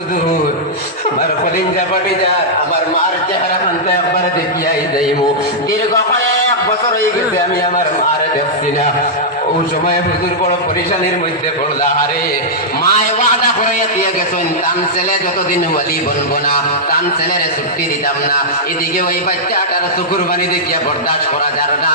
হুজুর, আমার কলিজা বাটিজার আমার মার চেহারা খানতে একবার দেখিয়াই যাইমু। দীর্ঘ কয়েক বছর হয়ে গেছে আমি আমার মার দেখছি না। ও সময় হুজুর বড় পরেশানির মধ্যে পড়লা। আরে মায় ওয়াদা করে দিয়ে গেছেন তান ছেলে যতদিন ওয়ালি বনবো না, তান ছেলেরে ছুটি দিতাম না। এদিকে ওই বাচ্চাটার চকুর বানি দেখিয়া বরদাস্ত করা যার না।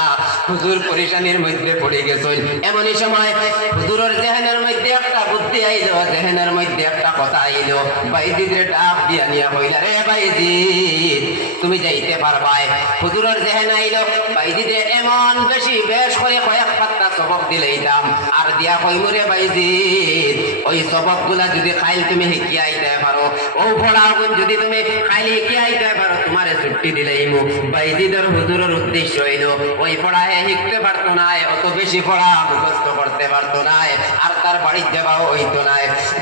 হুজুর পরেশানির মধ্যে পড়ে গেছেন। এমনই সময় হুজুরের জেহেনের মধ্যে একটা বুদ্ধি আইলো, জেহেনের মধ্যে একটা কথা আইলো। বাইজিদের ডাক দিয়া নিয়া কইলা, রে বাইজিদ তুমি যাইতে পারবাই। হুজুরের জেহেন আইলো, বাইজিদে এমন বেশি বেশ করে কয়েক পাত্তা সবক দিলেইতাম আর দিয়া কইমু, রে বাইজিদ ওই সবক গুলা যদি খাইল তুমি শিখিয়া আইতে পারো, ও পড়াগুন যদি তুমি খাইলে শিখিয়া আইতে পারো, তোমারে ছুটি দিলেইমু। বাইজিদের হুজুরের উদ্দেশ্য হইলো ওই পড়ায় শিখতে পারতো না, অত বেশি পড়া মুখস্থ করতে পারতো না, আর তার বাড়ির যাওয়াও হইতো না।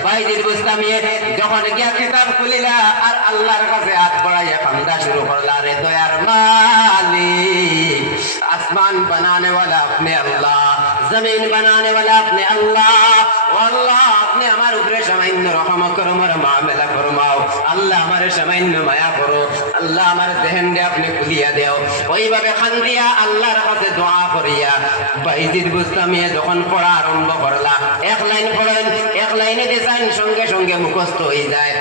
বাইজিদ বুঝতামিয়ে যখন গিয়া কিতাব খুলিলা আর আল্লাহর কাছে হাত বাড়াইয়া কান্দা শুরু করলা, রে দয়ার মালিক, আসমান बनाने वाला अपने अल्लाह, जमीन बनाने वाला अपने अल्लाह, ओ अल्लाह আপনি আমার উপরে সামান্য রহম করো, আমার মামলা ফরমাও। আল্লাহ আমার সামান্য মায়া করো, আল্লাহ আমার জেহেনরে আপনি খুলিয়া দেও। ওইভাবে খান্দিয়া আল্লাহর কাছে দোয়া করিয়া বাইজিদ বুস্তামিয়ে যখন পড়া আরম্ভ করলা, এক লাইন পড়েন, এক লাইনে দিছেন সঙ্গে সঙ্গে মুখস্থ হয়ে যায়।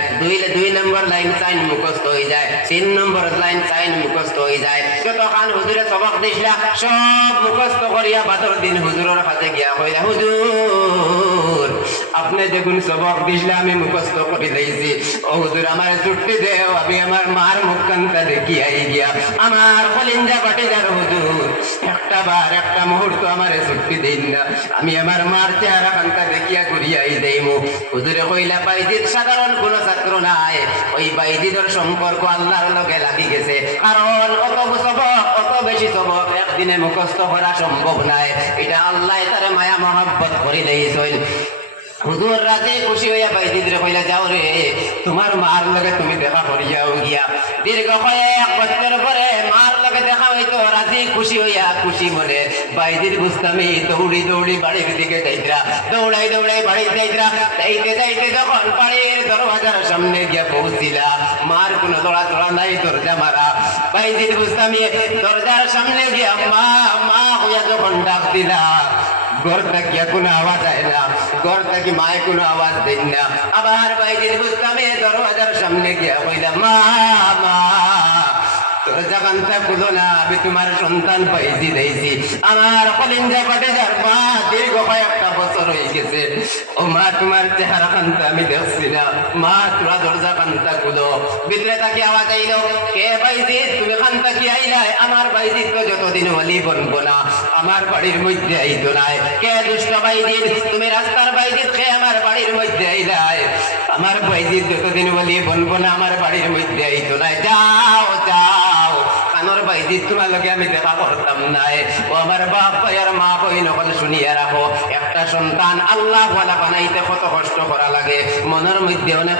দুই নম্বর লাইন সাইন মুখস্থ হয়ে যায়, 3 নম্বর লাইন সাইন মুখস্থ হয়ে যায়। যতক্ষণ হুজুরে সবক দিছিলা সব মুখস্থ করিয়া বাদর দিন হুজুরের কাছে গিয়া কইলা, হুজুর আপনি দেখুন সবক দিছিলা আমি মুখস্থ করে দিয়েছি, ও হুজুর আমার ছুটি দেও, আমি আমার মার মুখখানটা দেখি আই গিয়া আমার কলিজা বাটিদার হুজুর একটা বার একটা মুহূর্ত আমার ছুটি দেন না, আমি আমার মার চেহারা খানটা দেখিয়া ঘুরিয়াই দেইমু। হুজুরে কইলা, বাইজিদ সাধারণ কোন ছাত্র নাই, ওই বাইজিদের সম্পর্ক আল্লাহর লগে লাগি গেছে, কারণ অত সবক অত বেশি সবক একদিনে মুখস্থ করা সম্ভব নাই, এটা আল্লাহ তারে মায়া মহব্বত করে দিয়েছেন। হুজুর রাতে খুশি হইয়া বাইজিদরে কইলা, যাও রে তোমার মার লগে তুমি দেখা করিয়াও গিয়া। দীর্ঘ কয়েক বছর পরে মার লগে দেখা হইতো, রাজি খুশি হইয়া খুশি মনে বাইজিদ বুঝতামি দৌড়ি দৌড়ি বাড়ির দিকে যাইতরা, দৌড়াই দৌড়াই বাড়ির যাইতরা। যাইতে যাইতে যখন বাড়ির দরওয়াজার সামনে গিয়া পৌঁছিলা, মার কোনো দড়া দড়া নাই, দরজা মারা। বাইজিদ বুঝতামি দরজার সামনে গিয়া মা মা হইয়া যখন ডাক দিলা, ঘর থেকে কোনো আওয়াজ আয় না, ঘর থেকে মায় কোনো আওয়াজ দেন না। আবার বাইজিদ বুঝতামে দরওয়াজার সামনে গিয়া কইলা, মা মা দরজা কান্তা খুলো না, আমি তোমার সন্তান বাইজিদ হইছি, আমার কলিজা বাটিজার মা, দীর্ঘ কয়েকটা বছর হয়ে গেছে, ও মা তোমার চেহারা কান্তা আমি দেখছি না, মা তোরা দরজা কান্তা খুলো। ভিতরে তাকে আওয়াজ আইলো, কে বাইজিদ তুমি কান্তা কি আইলাই? আমার বাইজিদ তো যতদিন ওয়ালি বনবো না আমার বাড়ির মধ্যে আইতো নাই। কে দুষ্ট বাইজিদ তুমি রাস্তার বাইজিদ, কে আমার বাড়ির মধ্যে আইলাই? আমার বাইজিদ যতদিন ওয়ালি বনবো না আমার বাড়ির মধ্যে আইতো নাই। যাও যাও, কানোর বাইজিদ তোমার লগে আমি দেখা করতাম নাই। ও আমার বাপ ভাইয়ার মা বই নকল শুনিয়া রাখো, একটা সন্তান আল্লাহ ওয়ালা বানাইতে কত কষ্ট করা লাগে, মনের মধ্যে অনেক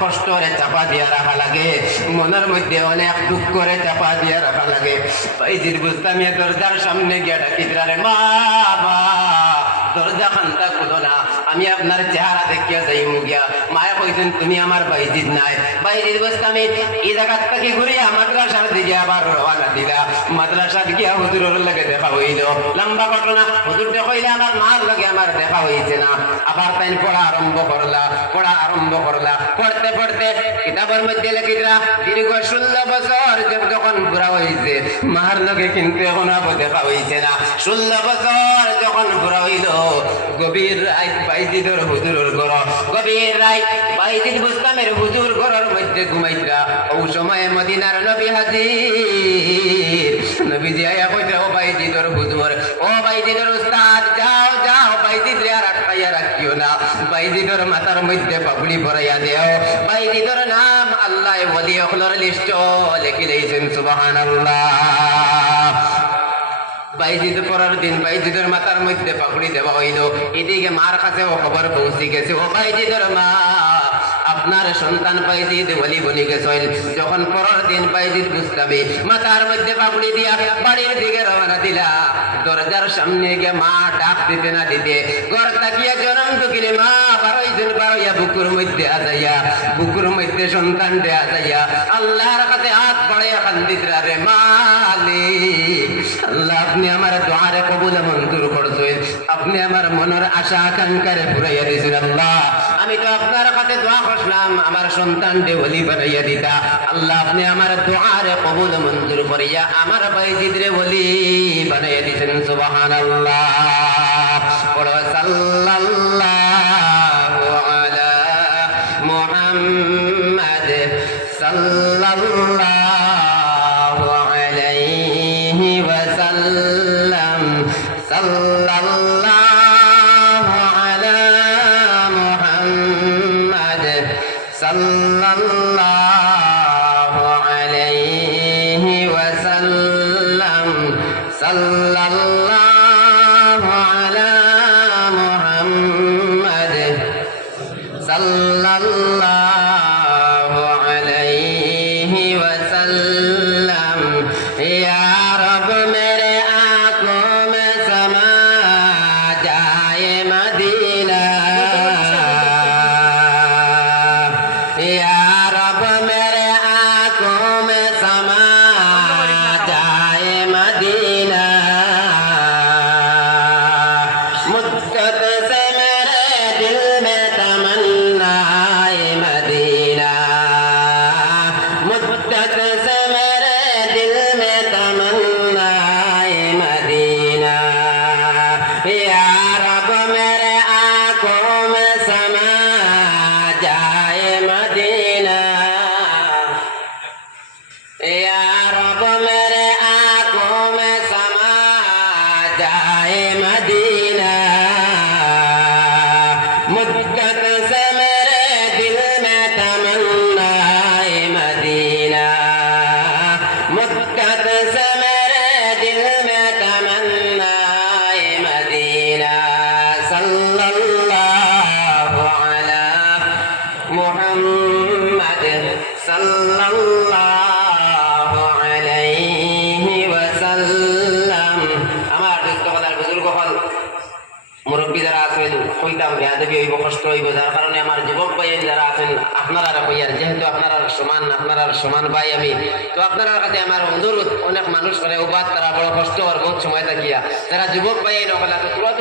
কষ্টরে চাপা দিয়া রাখা লাগে, মনের মধ্যে অনেক দুঃখ করে চাপা দিয়া রাখা লাগে। বাইজিদ বুঝতাম দরজার সামনে গিয়া ডাকিদ্রারে, মা মা দরজা খান্তা খুলো না, আমি আপনার চেহারা দেখিয়া যাইমু গিয়া। মায়া কইছেন তুমি আমার বাইজিদ নাই। বাইজিদ বুঝতাম এই জায়গার থেকে ঘুরিয়া মাদ্রাসার দিকে আবার রওনা দিলা। মাদ্রাসার গিয়া হুজুরের লগে দেখা হইল, লম্বা ঘটনা। হুজুর কইলে আমার মার লগে আমার দেখা হইছে না। আবার তাই পড়া আরম্ভ করলা, পড়তে পড়তে কিতাবের মধ্যে লেখিরা দীর্ঘ 16 বছর যখন পুরা হইছে মার লগে কিন্তু এখন আবার দেখা হইছে না। 16 বছর যখন পুরা হইল, গভীর রাত বাইজিদের হুজুরের ঘর, গভীর রাত বাইজিদ বুস্তামের হুজুর ঘরের মধ্যে ঘুমাইতরা। ও সময় মদিনার নবী হাজির। নবীজি আয়া কইরা, ও বাইজিদের হুজুর, ও বাইজিদের উস্তাদ, যাও যাও বাইজিদরে আর আটকাইয়া রাখিও না, বাইজিদের মাথার মধ্যে পাগড়ি পরাইয়া দেও। বাইজিদের নাম আল্লাহ ওয়ালি হকলর লিস্ট লিখে দিয়েছেন, সুবহানাল্লাহ। বাইজিদ পরের দিন বাইজিদের মাথার মধ্যে পাগড়ি দেওয়া হইল। এদিকে মার কাছেও খবর পৌঁছে গেছে, ও বাইজিদের মা, আপনার সন্তান বাইজিদ ওয়ালি বনি গেছেন। যখন পরের দিন বাইজিদ বুঝলামে মাথার মধ্যে পাগড়ি দিয়া বাড়ির দিকে রওনা দিলা, দরজার সামনে গিয়ে মা ডাক দিতে না দিতে ঘর তাকিয়া জনম দুঃখিনী মা বারোই দিন বার হইয়া বুকুর মধ্যে আজাইয়া বুকুর মধ্যে সন্তান দেয়া যাইয়া আল্লাহর কাছে হাত বাড়াইয়া কান্দিতরা রে মালিক আল্লাহ আপনি আমার দোয়ারে কবুল মঞ্জুর করছেন আপনি আমার মনের আশা আকাঙ্ক্ষারে পুরাইয়া দিয়েছেন আল্লাহ আমি তো আপনার কাছে দোয়া করলাম আমার সন্তান দে ওলি বানাইয়া দিতা আল্লাহ আপনি আমার দোয়ারে কবুল মঞ্জুর করিয়া আমার বাইজিদ রে ওলি বানাইয়া দিয়েছেন সুবহানাল্লাহ বড় সাল্লাল্লাহু আলা মুহাম্মাদ সাল্লাল্লাহু আলাইহি ওয়াসাল্লাম সাল্লাল্লাহু আলা মুহাম্মাদ সাল্লাল্লাহু আলাইহি ওয়াসাল্লাম সাল্লাল্লাহু আলা মুহাম্মাদ সাল্লাল্লাহু আলাইহি ওয়াসাল্লাম ইয়া রব মেরে आंखों में समा जाए मदीना या रब मेरे आंखों में समा जाए मदीना मुद्दत से मेरे दिल में तमन्ना है मदीना मुद्दत से मेरे दिल में तमन्ना है मदीना या रब मेरे आंखों में समा जाए मदीना या रब मेरे आंखों में समा जाए मदीना मुद्दत से मेरे दिल में तमन्ना है मदीना मुद्दत से मेरे दिल में तमन्ना है मदीना सल्लल्लाहु अला मुहम्मद सल्लल्लाहु अलैहि वसल्लम আমার দোস্তগণের বুজুর্গ হল মুরব্বী যারা আছেন কইতাম বেয়াদবি হইব কষ্ট হইব যার কারণে আমার যুবক ভাই যারা আছেন আপনারা কইয়ার যেহেতু আপনারা সমান ভাই আমি তো আপনারা কাছে আমার অনুরোধ অনেক মানুষ করে উবাদ তারা বড় কষ্ট আর বহুত সময় থাকিয়া যারা যুবক ভাই নকলা তো তুলা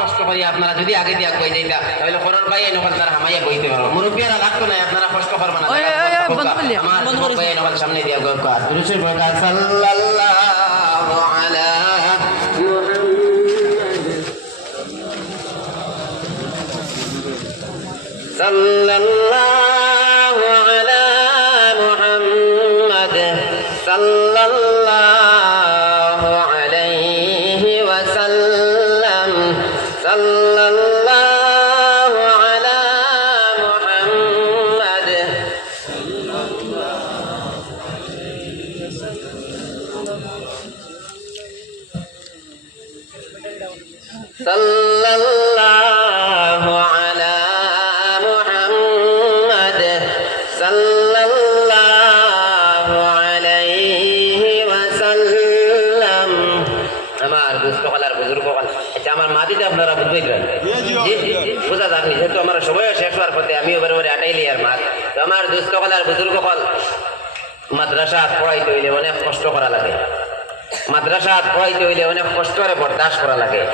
কষ্ট করিয়া আপনারা যদি আগে দিয়া কই যাইতা তাহলে করর ভাই নকল তারা হামাইয়া বইতে পারো মুরব্বীরা লাগতো না আপনারা কষ্ট করবেন না আমার যুবক ভাই নকল সামনে দিয়া গো দুরুশরীফ পড়া সাল্লাল্লাহু আলা सल्लल्लाहु अला मुहम्मद सल्लल्लाहु अलैहि वसल्लम सल्लल्लाहु अला मुहम्मद सल्लल्लाहु अला मुहम्मद सल्लल्लाहु अलैहि वसल्लम আমার দুস্থকলার বুজুর্গ হল এটা আমার মাটিতে আপনারা বুঝবেন বুঝা যাননি যেহেতু আমার সময় শেষ হওয়ার পথে আমিও বারে আটাইলি আর মাছ তো আমার দুস্থকলার বুজুর্গ হল মাদ্রাসা পড়াইতে হইলে অনেক কষ্ট করা লাগে মাদ্রাসা পড়াইতে হইলে অনেক কষ্ট করে বরদাস্ত করা লাগে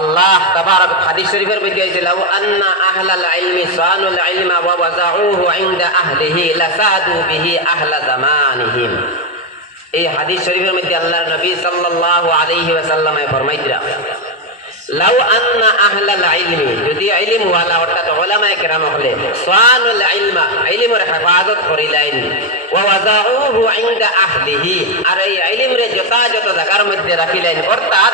আল্লাহ তাবারক হাদিস শরীফের মধ্যে আছে লাউ আন্না আহলাল ইলমি সানুল ইলমা ওয়া ওয়াজাউহু ইনদা আহলিহি লাসাদু বিহি আহলা জামানিহিম এই হাদিস শরীফের মধ্যে আল্লাহর নবী সাল্লাল্লাহু আলাইহি ওয়াসাল্লাম ফরমাইতরা লাউ আন্না আহলাল ইলমি যদি ইলম ওয়ালা অর্থাৎ উলামায়ে কেরাম হলে সানুল ইলমা ইলমের হেফাজত করিলেন ওয়া ওয়াজাউহু ইনদা আহলিহি আর এই ইলমরে যথাযথ জায়গার মধ্যে রাখিলেন অর্থাৎ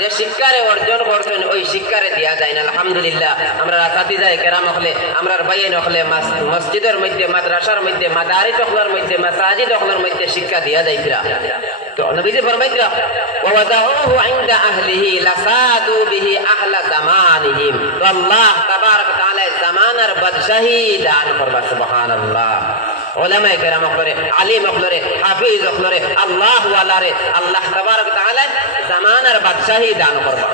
যে শিক্ষারে অর্জন করছেন ওই শিক্ষারে দিয়া যায় না আলহামদুলিল্লাহ আমরা সাথী যায় কেরাম হলে আমরা বাইন হলে মসজিদের মধ্যে মাদ্রাসার মধ্যে মাদারিস হলের মধ্যে মাসাজিদ হলের মধ্যে শিক্ষা দিয়া যাইতরা তো নবীজি ফরমাইতরা ওয়া ওয়াজাউহু ইনদা আহলিহি লাসাদু বিহি আহলা জামানিহিম তো আল্লাহ তাবারক তাআলা জামানার বাদশাহী দান করবা সুবহানাল্লাহ উলামায়ে কেরাম হলে আলিম হলে হাফিজ হলে আল্লাহ ওয়ালারে আল্লাহ তাবারক তাআলা জামানার বাদশাহী দান করবা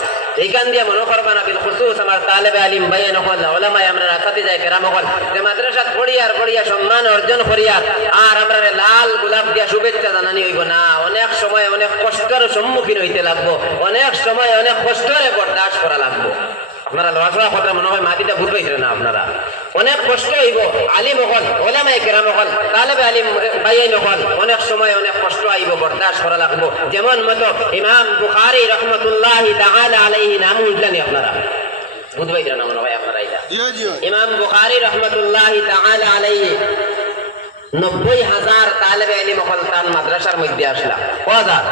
এইখান দিয়ে মনে করবা না বিল খুসুস আমার তালেবে আলিম ভাইয়েন হল ওলামায়ে আমরা রাসাতে যায় কেরাম হল যে মাদ্রাসাত পড়িয়া সম্মান অর্জন করিয়ার আর আমরা লাল গোলাপ দিয়া শুভেচ্ছা জানানি হইব না। অনেক সময় অনেক কষ্টের সম্মুখীন হইতে লাগবো, অনেক সময় অনেক কষ্টরে বরদাস্ত করা লাগবো। আপনারা লড়াচড়া কথা মনে হয় মাটিটা বুঝ পাইছেন না, আপনারা অনেক কষ্ট হইব। আলিম হল ওলামায়ে কেরাম হল তালেবে আলিম ভাইয়েন হল অনেক সময় অনেক কষ্ট আইব, বরদাস্ত করা লাগবো। যেমন মতো ইমাম বুখারী রাহমাতুল্লাহি তাআলা আলাইহি নাম উঠলেন আপনারা বুঝ পাইছেন না মনে হয় আপনারা এটা ইমাম বুখারী রাহমাতুল্লাহি তাআলা আলাইহি 90,000 তালেবে ইলম হল তার মাদ্রাসার মধ্যে আসলা। কয়জন?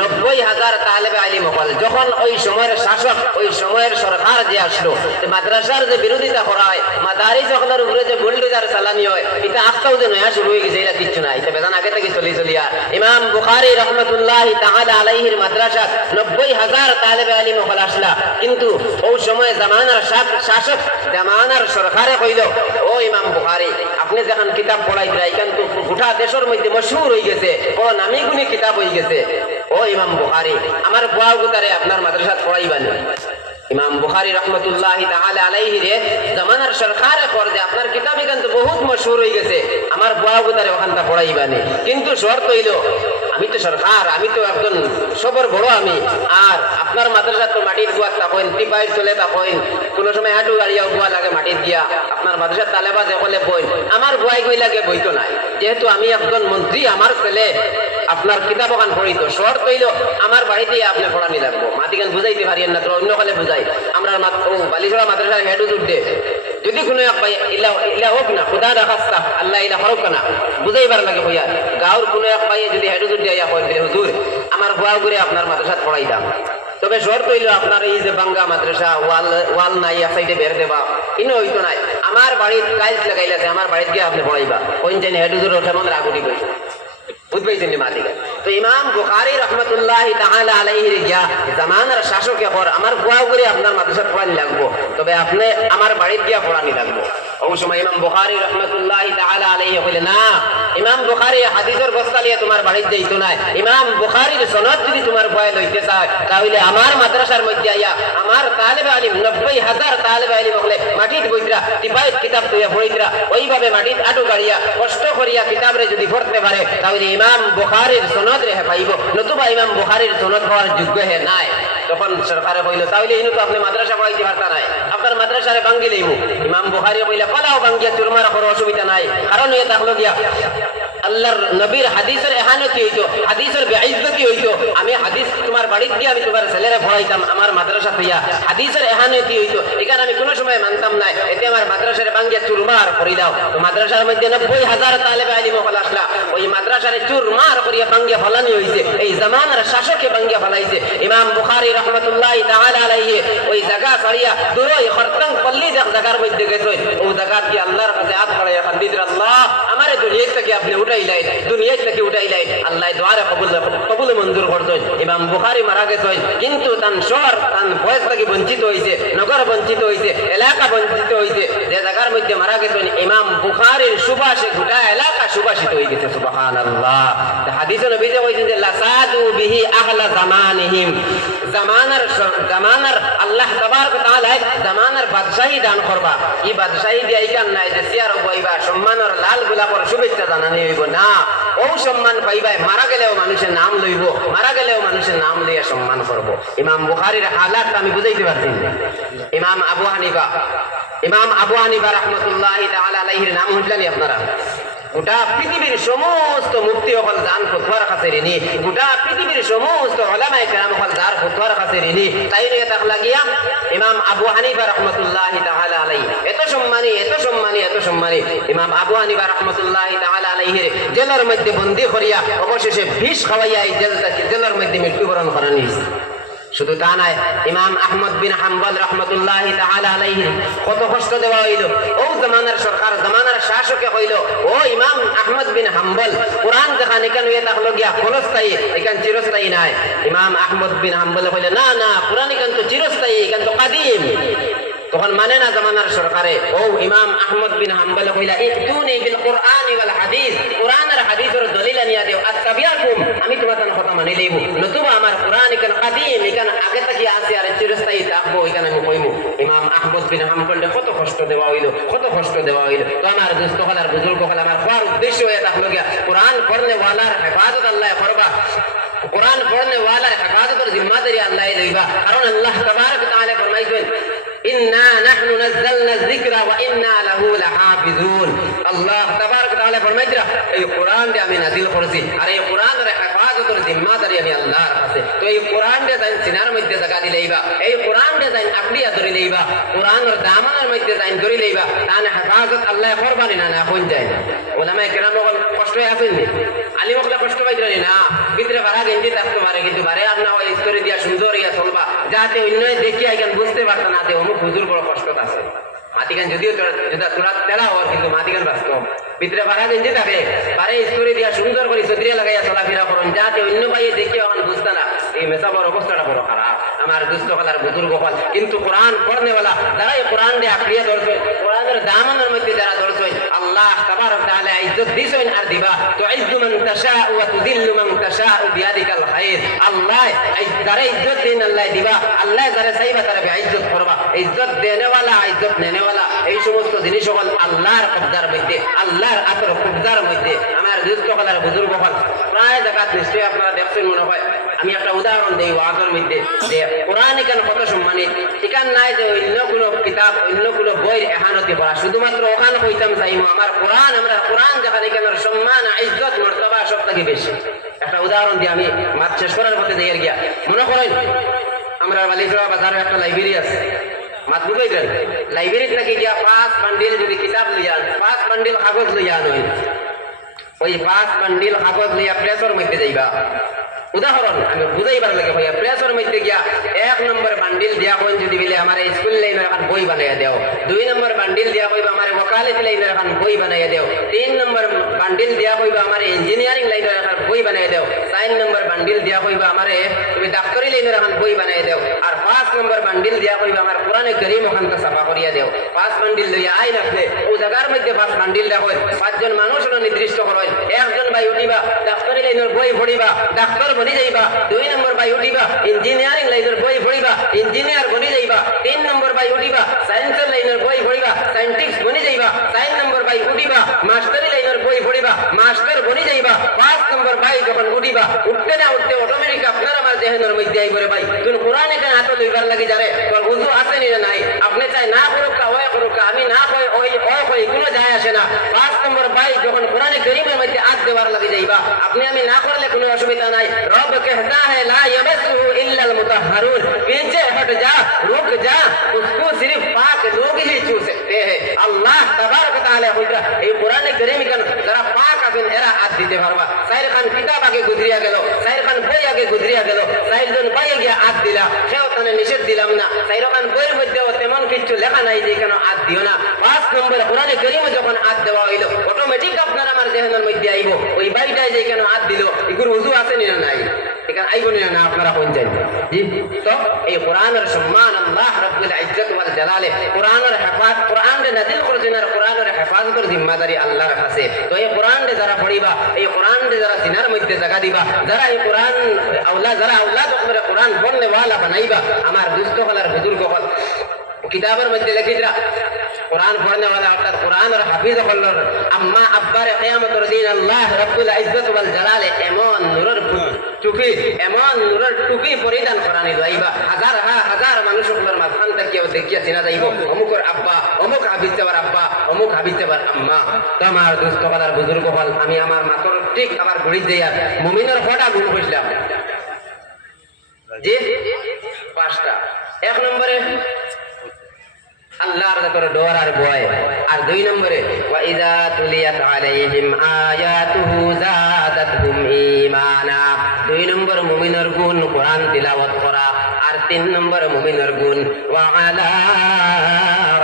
90,000 তালেবে ইলম হল। যখন ওই সময়ের শাসক ওই সময়ের সরকার যে আসলো মাদ্রাসার যে বিরোধিতা করা হয়, মাদারিস সকলের উপরে যে বুলডোজার চালানি হয়, এটা আজকাল যে নয়া শুরু হয়ে গেছে, এটা কিচ্ছু নাই, এটা বেদান আগে থেকে চলিয়া ইমাম বুখারী রাহমাতুল্লাহি তাআলা আলাইহির মাদ্রাসা 90,000 তালেবে ইলম হল আসলা। কিন্তু ওই সময় জামানার শাসক জামানার সরকারে কইল, ও ইমাম বুখারী আপনি যখন কিতাব পড়াইতে এখান তো গোটা দেশের মধ্যে মশহুর হয়ে গেছে, ও নামি গুণী কিতাব হয়ে গেছে, ও ইমাম বুখারী আমার বুয়া গুতারে আপনার মাদ্রাসাত পড়াইবানি। ইমাম বুখারী রাহমাতুল্লাহি তাআলা আলাইহি রে জামানার সরকারে কর যে আপনার কিতাব এখান তো বহুত মশহুর হয়ে গেছে, আমার বুয়া গুতারে ওখানটা পড়াইবানি। কিন্তু শর্ত হইল আমি তো সরকার, আমি তো একজন সবর বড় আমি, আর আপনার মাদ্রাসা তো মাটির বুয়া তাকইন টিপাইর চলে তাকইন, কোন সময় হাঁটু গাড়িয়া বুয়া লাগে মাটির গিয়া, আপনার মাদ্রাসার তালেবা দেখলে বই আমার বুয়াই গই লাগে বইতো নাই, যেহেতু আমি একজন মন্ত্রী আমার ছেলে আপনার কিতাব ওখান পড়িত, শর্ত হইল আমার বাড়িতে আপনি পড়ানি লাগবো। মাতিকান বুঝাইতে পারিয়েন না তো অন্য কালে বুঝাই আমরা বালিছড়া মাদ্রাসার হেড হুজুর দে যদি কোনো এক ভাই ইলা হোক না খুদা রাখাস্তা আল্লাহ ইলা হরক না বুঝাইবার লাগে হইয়া গাঁর কোনো এক ভাই যদি হেড হুজুর দিয়া কই দিলে হুজুর আমার বুয়া করে আপনার মাদ্রাসাত পড়াই দাম, তবে শর্ত হইল আপনার এই যে বাঙ্গা মাদ্রাসা ওয়াল নাই এক সাইডে বের দেবা ইনো হইতো নাই, আমার বাড়ির টাইলস লাগাইলাছে আমার বাড়িতে গিয়ে আপনি পড়াইবা। কোন জানি হেড হুজুর কেমন রাগুটি কইছে বুঝ পাইছেন মালিকা। তো ইমাম বুখারী রাহমাতুল্লাহি তাআলা আলাইহি গিয়া জামানার শাসকে কর আমার বুয়া করে আপনার মাদ্রাসাত পড়ানি লাগবো, তবে আপনি আমার বাড়িতে গিয়া পড়ানি লাগবো। ওই সময় ইমাম বুখারী রাহমাতুল্লাহি তাআলা আলাইহি কইলে না, ইমাম বুখারী হাদিসের বস্তা লিয়ে তোমার বাড়িতে যাইতো না, ইমাম বুখারীর সনদ যদি তোমার ভয় লইতে চায় তাহলে আমার মাদ্রাসার মধ্যে আইয়া আমার তালেবে আলিম 90,000 তালেবে আলিম হলে মাটিত বইতরা টিপাইত কিতাব তুইয়া পড়িতরা ওইভাবে মাটিত আটু গাড়িয়া কষ্ট করিয়া কিতাবরে যদি পড়তে পারে তাহলে ইমাম বুখারীর সনদ রে পাইব, নতুবা ইমাম বুখারীর সনদ হওয়ার যোগ্য হে নাই। তখন সরকারে কইল তাহলে ইনু তো আপনি মাদ্রাসা পড়াইতে পারতা নাই, আপনার মাদ্রাসারে ভাঙ্গি লইব। ইমাম বুখারী কইলা কলাও ভাঙ্গিয়া চুরমার করার অসুবিধা নাই, কারণ এ থাকলো গিয়া আল্লাহর নবীর হাদিসের এহানতি হইতো, হাদিসের বেইজ্জতি হইতো, আমি হাদিস তোমার বাড়িতে গিয়ে আমি তোমার ছেলেরে পড়াইতাম আমার মাদ্রাসা হইয়া হাদিসের এহানতি হইতো, এখানে আমি কোনো সময় মানতাম না, এতে আমার মাদ্রাসারে ভাঙ্গিয়া চুরমার করে দাও। তো মাদ্রাসার মধ্যে 90,000 তালেবে ইলম হল আসলা, ওই মাদ্রাসারে চুরমার করিয়া ভাঙ্গিয়া ফলানি হইছে, এই জামানার শাসকে ভাঙ্গিয়া ফলাইছে। ইমাম বুখারী রাহমাতুল্লাহি তাআলা আলাইহি ওই জায়গা ছাড়িয়া দূরই খরতং পল্লী জায়গার মধ্যে গেছে, ও জায়গা কি আল্লাহর কাছে হাত বাড়াইয়া কান্দিদ আল্লাহ আমারে দুনিয়া থেকে আপনি উঠাইলাই, দুনিয়া থেকে উঠাইলাই, আল্লাহ দোয়ারে কবুল মঞ্জুর করছেন। ইমাম বুখারী মারা গেছেন কিন্তু তান শহর তান বয়স থেকে বঞ্চিত হইছে, নগর বঞ্চিত হইছে, এলাকা বঞ্চিত হইছে, যে জায়গার মধ্যে মারা গেছেন ইমাম বুখারীর সুবাসে গোটা এলাকা সুবাসিত হয়ে গেছে। সুবহানাল্লাহ। হাদিসে নবীতে কইছেন যে লাসাদু বিহি আহলা জামানিহিম, জামানার আল্লাহ তাবারক ওয়া তাআলা জামানার বাদশাহী দান করবা, এই বাদশাহী দিয়ে এইখান নাই যে সিয়ার বইবা সম্মানের লাল গোলাপের শুভেচ্ছা জানানি হইব না, ও সম্মান পাইবাই মারা গেলেও মানুষের নাম লইব, মারা গেলেও মানুষের নাম লইয়া সম্মান করব। ইমাম বুখারীর হালাত আমি বুঝাইতে পারছি। ইমাম আবু হানিফা রাহমাতুল্লাহি তাআলা আলাইহির নাম শুনলেন আপনারা? গোটা পৃথিবীর সমস্ত মুফতি হল জান ফতোয়ার কাছে ঋণী, গোটা পৃথিবীর সমস্ত উলামায়ে কেরাম হল যার ফতোয়ার কাছে ঋণী, তাই নিয়ে তাক লাগিয়া ইমাম আবু হানিফা রাহমাতুল্লাহি তাআলা আলাইহি এত সম্মানী ইমাম আবু হানিফা রাহমাতুল্লাহি তাআলা আলাইহি জেলের মধ্যে বন্দী করিয়া অবশেষে বিষ খাওয়াইয়া এই জেলের মধ্যে মৃত্যুবরণ করানি হয়েছে। শুধু তা নয়, ইমাম আহমদ বিন হাম্বল রাহমাতুল্লাহি তাআলা আলাইহি কত কষ্ট দেওয়া হইল, ও জামানার সরকার জামানার শাসকে হইল, ও ইমাম আহমদ বিন হাম্বল কোরআন যেখানে কেন ইয়ে থাকলো গিয়া ক্ষণস্থায়ী, এখান চিরস্থায়ী নাই। ইমাম আহমদ বিন হাম্বল কইলে না না, কোরআন এখান তো চিরস্থায়ী, এখান তো কাদিম। তখন মানে না জামানার সরকারে, ও ইমাম আহমদ বিন হাম্বল কইলা ইতুনি বিল কুরআন ওয়াল হাদিস, কুরআন আর হাদিসের দলিল আনিয়া দেও, আত্তাবিয়াকুম আমি তোমার কথা মানি লইব, নতুবা আমার কুরআন এখান কাদিম, এখান আগে থেকে আছে আর চিরস্থায়ী লাগবো ওইখানে আমি কইমু ইমাম আহমদ বিন হাম্বলকে কত কষ্ট দেওয়া হইল, কত কষ্ট দেওয়া হইল। তো আমার দুস্থ হলার বুজুর্গ হল আমার হওয়ার উদ্দেশ্য হয়ে থাকলো গিয়া কোরআন পড়নে ওয়ালার হেফাজত আল্লাহ করবা, কোরআন পড়নে ওয়ালার হেফাজতের জিম্মাদারি আল্লাহ লইবা। কারণ আল্লাহ তাবারক ওয়া তাআলা ফরমাইছেন ইন্না নাহনু নাযালনা যিকরা ওয়া ইন্না লাহু লাহাফিজুন। আল্লাহ তাবারক ওয়া তাআলা ফরমাইছেন এই কোরআনকে আমি নাযিল করেছি আর এই কোরআনের হেফাজতের জিম্মাদারি আমি আল্লাহর কাছে। তো এই কোরআনকে যাই সিনার মধ্যে জায়গা দিলেইবা, এই কোরআনকে যাই আপনিয়া ধরে লইবা, কোরআনের দামানের মধ্যে যাই ধরে লইবা, তাহলে হেফাজত আল্লাহ করবানি না, না কোন যায় না। ওলামায়ে কেরাম কষ্ট আছেন নি, আলিম ওগুলা কষ্ট পাইতেন না, ভিতরে ভাড়া গেঞ্জি থাকতে পারে কিন্তু বারে আর না হয় স্তরে দিয়া সুন্দর ইয়া চলবা, যাতে অন্য দেখি আইকান বুঝতে পারতো না যে অমুক হুজুর বড় কষ্ট আছে। মাটিগান যদিও তোরা তেলা হওয়ার কিন্তু মাটিগান বাস্তব ভিতরে ভাড়া গেঞ্জি থাকে, বারে স্তরে দিয়া সুন্দর করে চৌধুরী লাগাইয়া চলাফেরা করুন, যাতে অন্য ভাইয়ে দেখি এখন বুঝতে না এই মেসাবর অবস্থাটা বড় খারাপ। আমার দুস্থ হলার বুজুর্গ হল কিন্তু কোরআন পড়নেওয়ালা যারা এই কোরআন দিয়ে আঁকড়িয়ে ধরছেন, কোরআনের দামানের মধ্যে যারা ধরছেন, আল্লাহ তাবারক ওয়া তাআলা ইজ্জত দিছেন আর দিবা। তো ইজ্জু মান তাশাউ ওয়া তুযিল্লু মান তাশাউ বিয়াদিকাল খায়র। আল্লাহ যারা ইজ্জত দেন আল্লাহ দিবা, আল্লাহ যারা চাইবা তারা ইজ্জত করবা। ইজ্জত দেনেওয়ালা ইজ্জত নেনেওয়ালা এই সমস্ত জিনিস হল আল্লাহর কবজার মধ্যে, আল্লাহর আতর কবজার মধ্যে। আমার দুস্থ হলার বুজুর্গ হল প্রায় জায়গা নিশ্চয়ই আপনারা দেখছেন মনে হয়। আমি একটা উদাহরণ দিই ওয়াজের মধ্যে যে কোরআন এখানে কত সম্মানিত, এখান নাই যে অন্য কোনো কিতাব অন্য কোনো বইয়ের এহানতি করা, শুধুমাত্র ওখানে কইতাম চাইমু আমার কোরআন, আমরা কোরআন যেখানে এখানের সম্মান ইজ্জত মর্তবা সব থেকে বেশি। একটা উদাহরণ দিয়ে আমি মাছ শেষ করার পথে যাই গিয়া মনে করেন আমরা বালিজোড়া বাজারের একটা লাইব্রেরি আছে, মাত বুঝাইবেন লাইব্রেরির থেকে গিয়া 5 বান্ডিল যদি কিতাব লইয়া 5 বান্ডিল কাগজ লইয়া আনো, ওই 5 বান্ডিল কাগজ লইয়া প্রেসের মধ্যে যাইবা। উদাহরণ আমি বুঝাইবার লাগে ভাইয়া, প্রেসের মধ্যে গিয়া 1 নম্বর বান্ডিল দিয়া কইন যদি বলে আমার স্কুল লাইনের এখন বই বানাইয়া দেও, 2 নম্বর বান্ডিল দিয়া কইবা আমার ওকালতি লাইনের এখন বই বানাইয়া দেও, 3 নম্বর বান্ডিল দিয়া কইবা আমার ইঞ্জিনিয়ারিং লাইনের এখন বই বানাইয়া দেও, 4 নম্বর বান্ডিল দিয়া কইবা আমারে তুমি ডাক্তারি লাইনের এখন বই বানাইয়া দেও, আর 5 নম্বর বান্ডিল দিয়া কইবা আমার কোরআনে কারীম ওখানটা ছাপা করিয়া দেও। 5 বান্ডিল লইয়া আইন আপনি ও জায়গার মধ্যে 5 বান্ডিল রাখো, 5 জন মানুষ নির্দিষ্ট করেন, একজন ভাই উঠিবা ডাক্তারি লাইনের বই পড়িবা, ডাক্তার বনি যাইবা, 2 নম্বর ভাই উঠিবা ইঞ্জিনিয়ারিং লাইনের বই পড়িবা, ইঞ্জিনিয়ার বনি যাইবা, 3 নম্বর ভাই উঠিবা সায়েন্সের লাইনের বই পড়িবা, সায়েন্টিস্ট বনি যাইবা, 4 নম্বর ভাই উঠিবা মাস্টারি লাইনের বই পড়িবা, মাস্টার বনি যাইবা, 5 নম্বর ভাই যখন উঠিবা উঠতে না উঠতে অটোমেটিক আপনার আমার দেহের মধ্যে আইবরে ভাই তুমি কোরআন এখানে হাতে লইবার লাগি যারে তোর উযু আছে নি নাই, আপনি চাই না করুক ওই করুক, আমি না কই ওই ওই কোনো যায় আসে না। 5 নম্বর ভাই যখন কোরআনে কারীমের মধ্যে হাত দেওয়ার লাগি যাইবা, আপনি আমি না করলে কোনো অসুবিধা নাই। রব कहता है ला यमसुहु इल्ला अलमुतahharun, पीछे हट जा रुक जा, उसको सिर्फ पाक लोग ही छू सकते हैं। আল্লাহ তাবারক ওয়া তাআলা কইরা এই কোরআনে কারীম কেন যারা পাক আছেন এরা হাত দিতে পারবা। সাইর খান কিতাব আগে গুজরিয়া গেল, সাইর খান বই আগে গুজরিয়া গেল, সাইর জন ভাই গিয়া হাত দিলা, সেও তানে নিষেধ দিলাম না। সাইর খান বইয়ের মধ্যেও তেমন কিছু লেখা নাই যে কেন হাত দিও না। 5 নম্বরে কোরআনে কারীমে যখন হাত দেওয়া হইল অটোমেটিক আপনার আমার দেহের মধ্যে আইব ওই বাইটাই যে কেন হাত দিল এগুলো উযু আছে নি নাই, এখানে আইব না আপনারা কোন যাই জি। তো এই কোরআনের সম্মান আল্লাহ রাব্বুল ইজ্জত ওয়াল জালালে কোরআনের হেফাজত, কোরআনকে নাযিল করেছেন আর কোরআনের হেফাজতের জিম্মাদারি আল্লাহর কাছে। তো এই কোরআনকে যারা পড়িবা, এই কোরআনকে যারা সিনার মধ্যে জায়গা দিবা, যারা এই কোরআন যারা আওলাদ করে কোরআন পড়নে ওয়ালা বানাইবা, আমার দুস্থ হলার বুজুর্গ হল কিতাবের মধ্যে লিখিরা কোরআন পড়নে ওয়ালা অর্থাৎ কোরআনের হাফিজ হলর আম্মা আব্বার কিয়ামতের দিন আল্লাহ রাব্বুল ইজ্জত ওয়াল জালালে এমন নূরের টুপি, এমন নূরের টুপি পরিধান করানি যাইবা, হাজার হাজার মানুষগুলোর মাঝখান থেকেও দেখিয়া চিনা যাইব অমুকর আব্বা, অমুক হাবিজ যাবার আব্বা, অমুক হাবিজ যাবার আম্মা। তো আমার দুস্থ হলার বুজুর্গ হল আমি আমার মাতর ঠিক আবার ঘুরি যাইয়া মুমিনের ফটা গুণ কইছিলাম জি 5টা। 1 নম্বরে আল্লাহর যতর ডর আর ভয়, আর 2 নম্বরে ওয়া ইযা তুলিয়াত আলাইহিম আয়াতুহু যাদাতহুম ঈমানা। 2 নম্বর মুমিনের গুণ কোরআন তিলাওয়াত করা, আর 3 নম্বর মুমিনের গুণ ওয়া আলা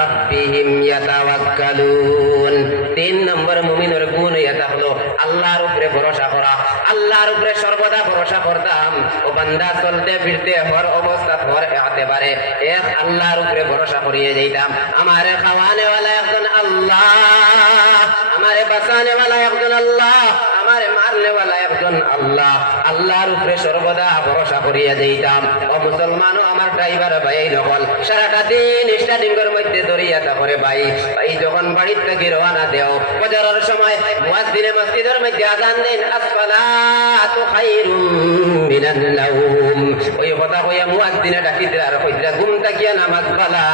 রাব্বিহিম ইয়াতাওয়াক্কালুন। 3 নম্বর মুমিনের গুণ এটা হলো আল্লাহর উপরে ভরসা করা, আল্লাহর উপরে সর্বদা ভরসা করতাম। ও বান্দা চলতে ফিরতে হর অবস্থা হর আতে পারে এক আল্লাহর উপরে ভরসা করিয়ে যাইতাম। আমারে খাওয়ানে ওয়ালা একজন আল্লাহ, আমারে বাঁচানে ওয়ালা একজন আল্লাহ, আমার মারনেওয়ালা একজন আল্লাহ, আল্লাহর উপরে সর্বদা ভরসা করিয়া দিতাম। ও মুসলমানও আমার ড্রাইভার ভাই নকল সারাটা দিন স্টার্টিংয়ের মধ্যে দরিয়া করে ভাই ভাই যখন বাড়ির থেকে রওনা দেও ফজরের সময় মুয়াজ্জিনে মসজিদের মধ্যে আযান দেন আসসালাতু খায়রুম মিনান নাওম, ওই কথা কইয়া মুয়াজ্জিনে ডাকিতে আর কইরা ঘুম থাকিয়া নামাজ পড়া,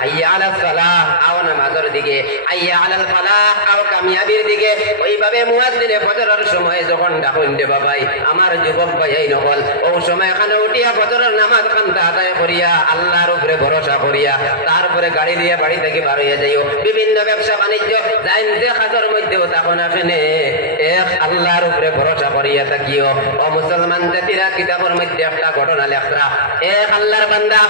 হাইয়া আলাস সালাহ আও নামাজের দিকে, হাইয়া আলাল ফালাহ আও কামিয়াবির দিকে। ওইভাবে মুয়াজ্জিনে ফজরের সময় যখন ডাকুন দে বাবাই আমার যুবক ভাই নকল ও সময় এখানে উঠিয়া ফজরের নামাজ খানটা আদায় করিয়া আল্লাহর উপরে ভরসা করিয়া তারপরে গাড়ি দিয়ে বাড়ি থেকে বার হইয়া যাইও। বিভিন্ন ব্যবসা বাণিজ্য যাইন যে কাজের মধ্যেও তখন আসেনে এক আল্লাহর উপরে ভরসা করিয়া থাকিও। ও মুসলমান জাতিরা কিতাবের মধ্যে একটা ঘটনা লেখরা, এক আল্লাহর বান্দা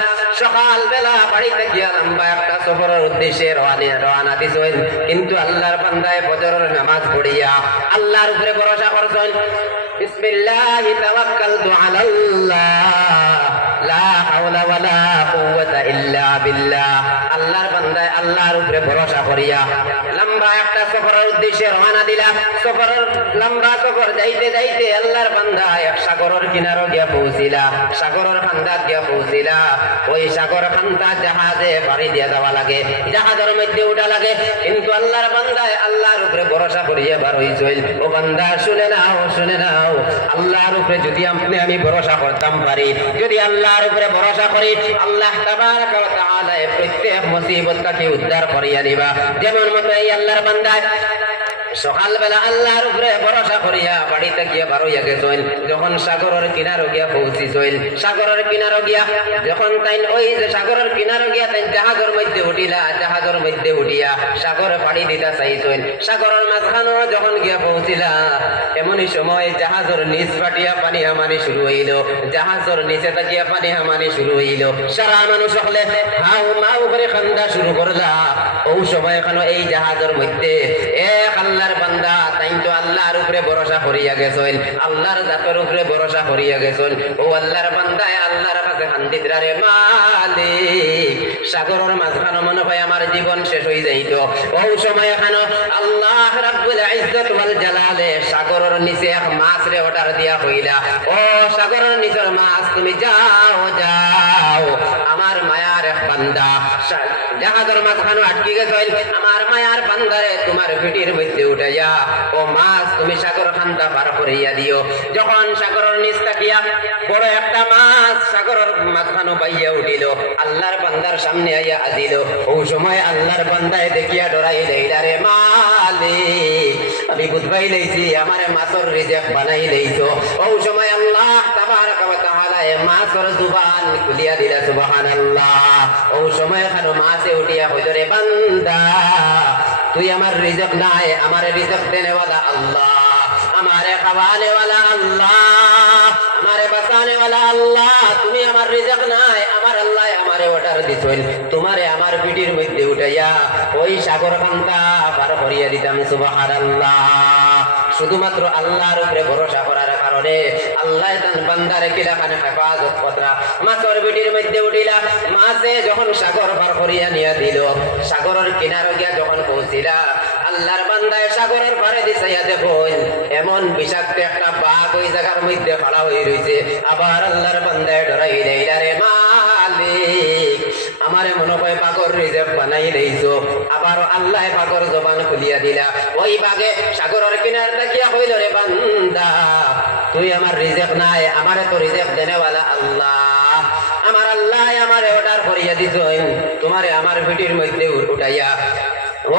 সকাল বেলা বাড়ি থেকে লম্বা একটা সফরের উদ্দেশ্যে রওনা দিছেন, কিন্তু আল্লাহর বান্দায় ফজরের নামাজ পড়িয়া আল্লাহর উপরে ভরসা করছেন। বিসমিল্লাহি তাওয়াক্কালতু আলাল্লাহ লা হাওলা ওয়ালা কুওয়াতা ইল্লা বিল্লাহ। আল্লাহর বান্দায় আল্লাহর উপরে ভরসা করিয়া লম্বা একটা সফরের উদ্দেশ্যে রওনা দিলা। সফরের লম্বা সফর যাইতে যাইতে আল্লাহর বান্দা এক সাগরের কিনারে গিয়া পৌঁছিলা, সাগরের খান্দাত গিয়া পৌঁছিলা। ওই সাগর খান্দাত জাহাজে পাড়ি দিয়া যাওয়া লাগে, জাহাজের মধ্যে উঠা লাগে, কিন্তু আল্লাহর বান্দায় আল্লাহর উপরে ভরসা করিয়া বার হইছিল। ও বান্দা শুনে নাও, শুনে নাও, আল্লাহর উপরে যদি আমি ভরসা করতাম পারি, যদি আল্লাহর উপরে ভরসা করি আল্লাহ তাবারক ওয়া তাআলা প্রত্যেক মুসিবত থেকে উদ্ধার করিয়া দিবা। যেমন মতো এই আল্লাহর বান্দায় সকালবেলা আল্লাহর উপরে ভরসা করিয়া বাড়িতে গিয়া বার হইয়া গেছেন। যখন সাগরের কিনারে গিয়া পৌঁছিছেন, সাগরের কিনারে গিয়া যখন তাই ওই যে সাগরের কিনারে গিয়া তাই জাহাজের মধ্যে উঠিলা, জাহাজের মধ্যে উঠিয়া সাগরে পাড়ি দিতে চাইছেন। সাগরের মাঝখানে যখন গিয়া পৌঁছিলা এমনই সময় জাহাজের নিচ ফাটিয়া পানি হামানি শুরু হইল, জাহাজের নিচে তাকিয়া পানি হামানি শুরু হইল। সারা মানুষ সকলে হাউ মাউ করে কান্দা শুরু করলা। ওই সময় এখানে এই জাহাজের মধ্যে এক আল্লাহর বান্দা তাই তো আল্লাহর উপরে ভরসা করিয়া গেছেন, আল্লাহর জাতের উপরে ভরসা করিয়া গেছেন। ও আল্লাহর বান্দায় আল্লাহর কাছে কান্দিতরা, রে মালিক সাগরের মাঝখানে মনে হয় আমার জীবন শেষ হয়ে যাইত। ওই সময় এখানে আল্লাহ রাব্বুল ইজ্জত ওয়াল জালালে সাগরের নিচে এক মাছ রে অর্ডার দিয়া হইলা, ও সাগরের নিচের মাছ তুমি যাও যাও, আমার মায়ার এক বান্দা জাহাজের মাঝখানে আটকে গেছেন, আমার মায়ার বান্দারে তোমার পিঠির মধ্যে উঠাইয়া ও মাছ তুমি সাগর খান্তা পার করিয়া দিও। যখন সাগরের নিচ তাকিয়া বড় একটা মাছ সাগরের মাঝখানে বাইয়া উঠিল, আল্লাহর বান্দার সামনে আইয়া আজিল। ওই সময় আল্লাহর বান্দায় দেখিয়া ডরাই লইলা, রে মালিক আমি বুঝবাই লইছি আমারে মাছের রিজেক্ট বানাই লইছো। ওই সময় আল্লাহ তাবারক ওয়া তাআলা মাছের জুবান খুলিয়া দিলা, সুবহানাল্লাহ। ওই সময় এখানে মাছে উঠিয়া হইল, রে বান্দা তুই আমার রিজেক্ট নাই, আমার রিজেক্ট দেনেওয়ালা আল্লাহ, আমারে খাওয়ানেওয়ালা আল্লাহ, আমারে বাঁচানেওয়ালা আল্লাহ, তুমি আমার রিজেক্ট নাই, আমার আল্লাহ আমারে অর্ডার দিছেন তোমারে আমার পিঠির মধ্যে উঠাইয়া ওই সাগর খান্তা পার করিয়া দিতাম, সুবহানাল্লাহ। শুধুমাত্র আল্লাহর উপরে ভরসা করার কারণে আল্লাহ তান বান্দারে কিলাখানে হেফাজত করা। মাছের পিঠির মধ্যে উঠিলা, মাছে যখন সাগর পার করিয়া নিয়া দিল, সাগরের কিনারে গিয়া যখন পৌঁছিলা আল্লাহর বান্দায় সাগরের পারে দিছাইয়া দেখুন এমন বিষাক্ত একটা বাঘ ওই জায়গার মধ্যে ফালা হয়ে রয়েছে। আবার আল্লাহর বান্দায় ডরাই দেইলা, রে মালিক আমারে মনে হয় পাগর রিজেক্ট বানাই লইছো। আবার আল্লাহ পাগর জবান খুলিয়া দিলা, ওই বাঘে সাগরের কিনার তাকিয়া হইল, রে বান্দা তুই আমার রিজেক্ট নাই, আমারে তো রিজেক্ট দেনেওয়ালা আল্লাহ, আমার আল্লাহ আমারে অর্ডার করিয়া দিছেন তোমারে আমার পিঠির মধ্যে উঠাইয়া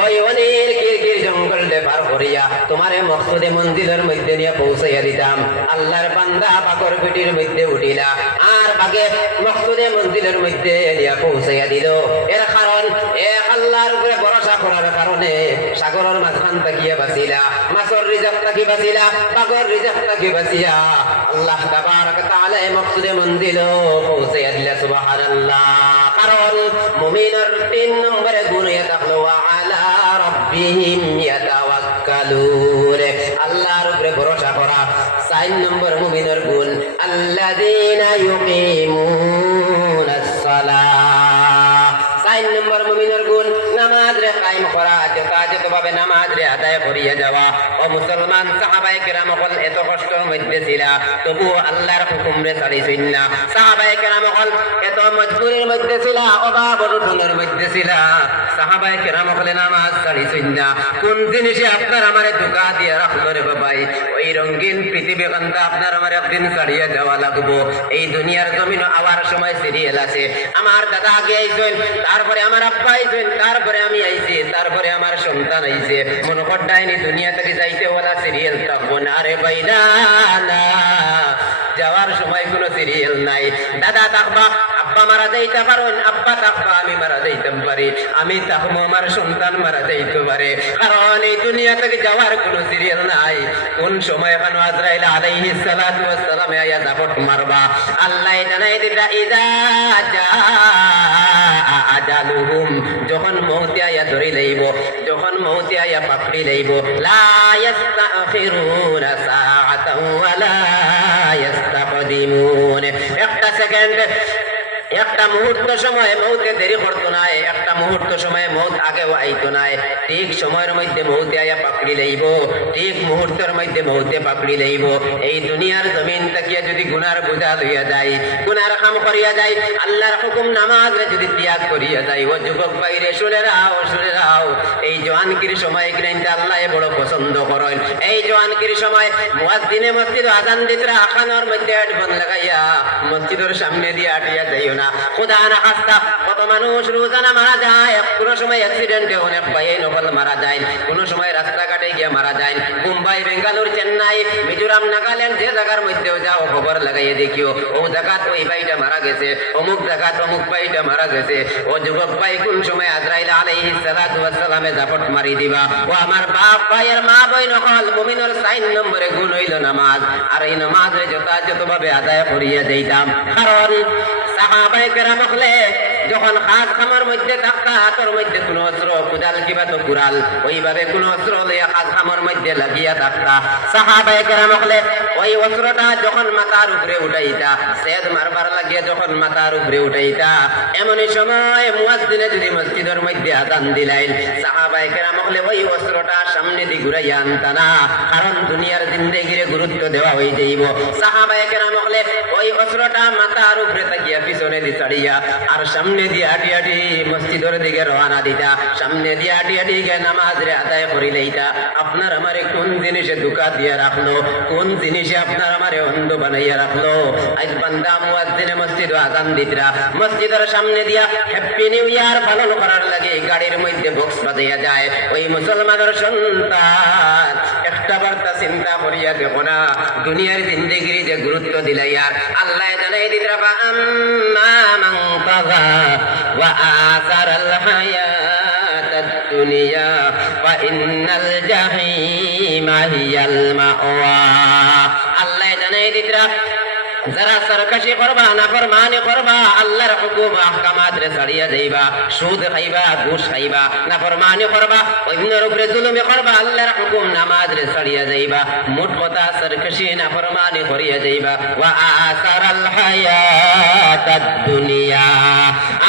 ওই অনেক কিরকির জঙ্গল পার করিয়া তোমারে মকসুদে মঞ্জিলের মধ্যে নিয়ে পৌঁছাইয়া দিতাম। আল্লাহর বান্দা পাগর পিঠির মধ্যে উঠিলা আর বাগে মকসুদে মঞ্জিলের মধ্যে নিয়ে পৌঁছাইয়া দিল। এর কারণ এক আল্লাহর উপরে ভরসা করার কারণে সাগরের মাঝখান তাকিয়া বাঁচিলা, মাছের রিজেক্ট তাকি বাঁচিলা, পাগর রিজেক্ট তাকি বাঁচিয়া আল্লাহ তাবারক ওয়া তাআলা মকসুদে মঞ্জিল পৌঁছাইয়া দিলা, সুবহানাল্লাহ। কারণ মুমিনের 3 নম্বরে গুণ থাকলো আলা রাব্বিহিম ইয়াতাওয়াক্কালুন, আল্লাহর উপরে ভরসা করা। 4 নম্বর মুমিনের গুণ আল্লাযীনা ইউকিমুনাস সালাহ। 4 নম্বর মুমিনের গুণ নামাজ রে কায়েম করা, যথাযথভাবে নামাজ রে আদায় আদায় করিয়া যাওয়া। ও মুসলমান সাহাবায়ে কেরাম হল এত কষ্টের মধ্যে ছিলা, তবু আল্লাহর হুকুমরে ছাড়িছেন না। সাহাবায়ে কেরাম হল এত মজবুরির মধ্যে ছিলা, অভাব অনটনের মধ্যে ছিলা, সাহাবায়ে কেরাম হলে নামাজ ছাড়িছেন না। কোন জিনিসে আপনার আমারে ধোঁকা দিয়ে রাখলো রে বাবাই? ওই রঙিন পৃথিবী কান্তা আপনার আমার একদিন ছাড়িয়ে যাওয়া লাগবো। এই দুনিয়ার জমিন আওয়ার সময় সিরিয়াল আছে। আমার দাদা আগে আইছেন, তারপরে আমার আব্বা আইছেন, তারপরে আমি আইছি, তারপরে আমার সন্তান আইছে। মনে করডাইনি দুনিয়া থেকে যাইতে ওলা সিরিয়াল থাকবো না রে বাইরা, না, যাওয়ার সময় কোনো সিরিয়াল নাই। দাদা থাকবা, আব্বা মারা যাইতে পারেন, আব্বা থাকবা, আমি মারা যাইতাম পারি, আমি থাকবো, আমার সন্তান মারা যাইতে পারে। কারণ এই দুনিয়া থেকে যাওয়ার কোনো সিরিয়াল নাই। কোন সময় এখন আজরাইল আলাইহিস সালাতু ওয়াস সালাম আয়া জাবট মারবা, আল্লাহ জানাই দিতা ইদা জা আজালুহুম, যখন মউত আয়া ধরি লইব, যখন মউত আয়া পাকড়ি লইব, লা ইস্তাখিরুনা সাআতাও ওয়া লা ইস্তাকদিমুন। একটা সেকেন্ড, একটা মুহূর্ত সময় মৌতে দেরি করতো না, একটা মুহূর্ত সময় মৌত আগেও আইতো না। ঠিক সময়ের মধ্যে মৌতে আয়া পাকড়ি লইব, ঠিক মুহূর্তের মধ্যে মৌতে পাকড়ি লইব। এই দুনিয়ার জমিন তাকিয়া যদি গুনার বোঝা লইয়া যায়, গুনার কাম করিয়া যায়, আল্লাহর হুকুম নামাজে যদি ত্যাগ করিয়া যায়, ও যুবক বাইরে শুনে রাও, শুনে রাও, এই জওয়ানকির সময় কিন্তু আল্লাহ বড় পছন্দ করেন। এই জওয়ানকির সময় মুয়াজ্জিনে মসজিদ আযান দিতরা আখানোর মধ্যে হেডফোন লাগাইয়া মসজিদের সামনে দিয়ে আটিয়া যাইও না। খোদা না খাস্তা, কত মানুষ রোজানা মারা যায়, কোনো সময় অ্যাক্সিডেন্টে অনেক ভাই নকল মারা যায়, কোনো সময় রাস্তাঘাটে গিয়ে মারা যায়। মুম্বাই, বেঙ্গালুর, চেন্নাই, মিজোরাম, নাগাল্যান্ড, যে জায়গার মধ্যেও যাও খবর লাগাইয়ে দেখিও, ও জায়গাত ওই ভাইটা মারা গেছে, অমুক জায়গাত অমুক ভাইটা মারা গেছে। ও যুবক ভাই, কোন সময় আজরাইল আলাইহিস সালাতু ওয়াস সালামে জাপট মারি দিবা। ও আমার বাপ ভাইয়ের মা বই নকল মুমিনের 4 নম্বরে গুণ হইল নামাজ। আর এই নামাজে যথাযথভাবে আদায় করিয়া যাইতাম। কারণ সাহাবায়ে কেরাম হলে যখন হাত খামার মধ্যে থাকতা, হাতের মধ্যে কোনো অস্ত্র, কুদাল কিবা তো কুড়াল, ওইভাবে কোনো অস্ত্র লইয়া হাত খামার মধ্যে লাগিয়া থাকতা। সাহাবায়ে কেরাম হলে ওই অস্ত্রটা যখন মাথার উপরে উঠাইতা, সেদ মারবার লাগিয়া যখন মাথার উপরে উঠাইতা, এমনই সময় মুয়াজ্জিনে যদি মসজিদের মধ্যে আযান দিলাইন, সাহাবায়ে কেরাম হলে ওই অস্ত্রটা সামনে দিয়ে ঘুরাইয়া আনতা না। কারণ দুনিয়ার জিন্দেগিরে গুরুত্ব দেওয়া হয়ে যাইব। সাহাবায়ে কেরাম হলে ওই অস্ত্রটা মাথার উপরে তাকিয়া পিছনে দিয়ে ছাড়িয়া আর সামনে দিয়ে আটি আটি মসজিদের দিকে রওনা দিতা, সামনে দিয়ে আটি আটি গিয়ে নামাজরে আদায় করি লইতা। আপনার আমারে কোন জিনিসে ধোঁকা দিয়ে রাখলো, কোন জিনিসে আপনার আমারে অন্ধ বানাইয়া রাখলো? আজ বান্দা মুয়াজ্জিনে মসজিদ আযান দিতরা, মসজিদের সামনে দিয়া হ্যাপি নিউ ইয়ার পালন করার লাগে গাড়ির মধ্যে বক্স বাজাইয়া যায়। ওই মুসলমানের সন্তান একটা বার্তা চিন্তা করিয়া দেখো না, দুনিয়ার জিন্দেগির যে গুরুত্ব দিলাই। আর আল্লাহ জানাই দিতরা, আম্মা মান তাগা ওয়া আসারাল হায়াতাদ দুনিয়া ওয়া ইন্নাল জাহিমা হিয়াল মাওয়া। আল্লাহ জানাই দিতরা, যারা সরকাশি করবা, নাফরমানি করবা, আল্লাহর হুকুম আহকামাত রে ছাড়িয়া যাইবা, সুদ খাইবা, ঘুষ খাইবা, নাফরমানি করবা, অন্যের উপরে জুলুমি করবা, আল্লাহর হুকুম নামাজ রে ছাড়িয়া যাইবা, মোট কথা সরকাশি নাফরমানি করিয়া যাইবা। ওয়া আসারাল হায়াতাদ দুনিয়া,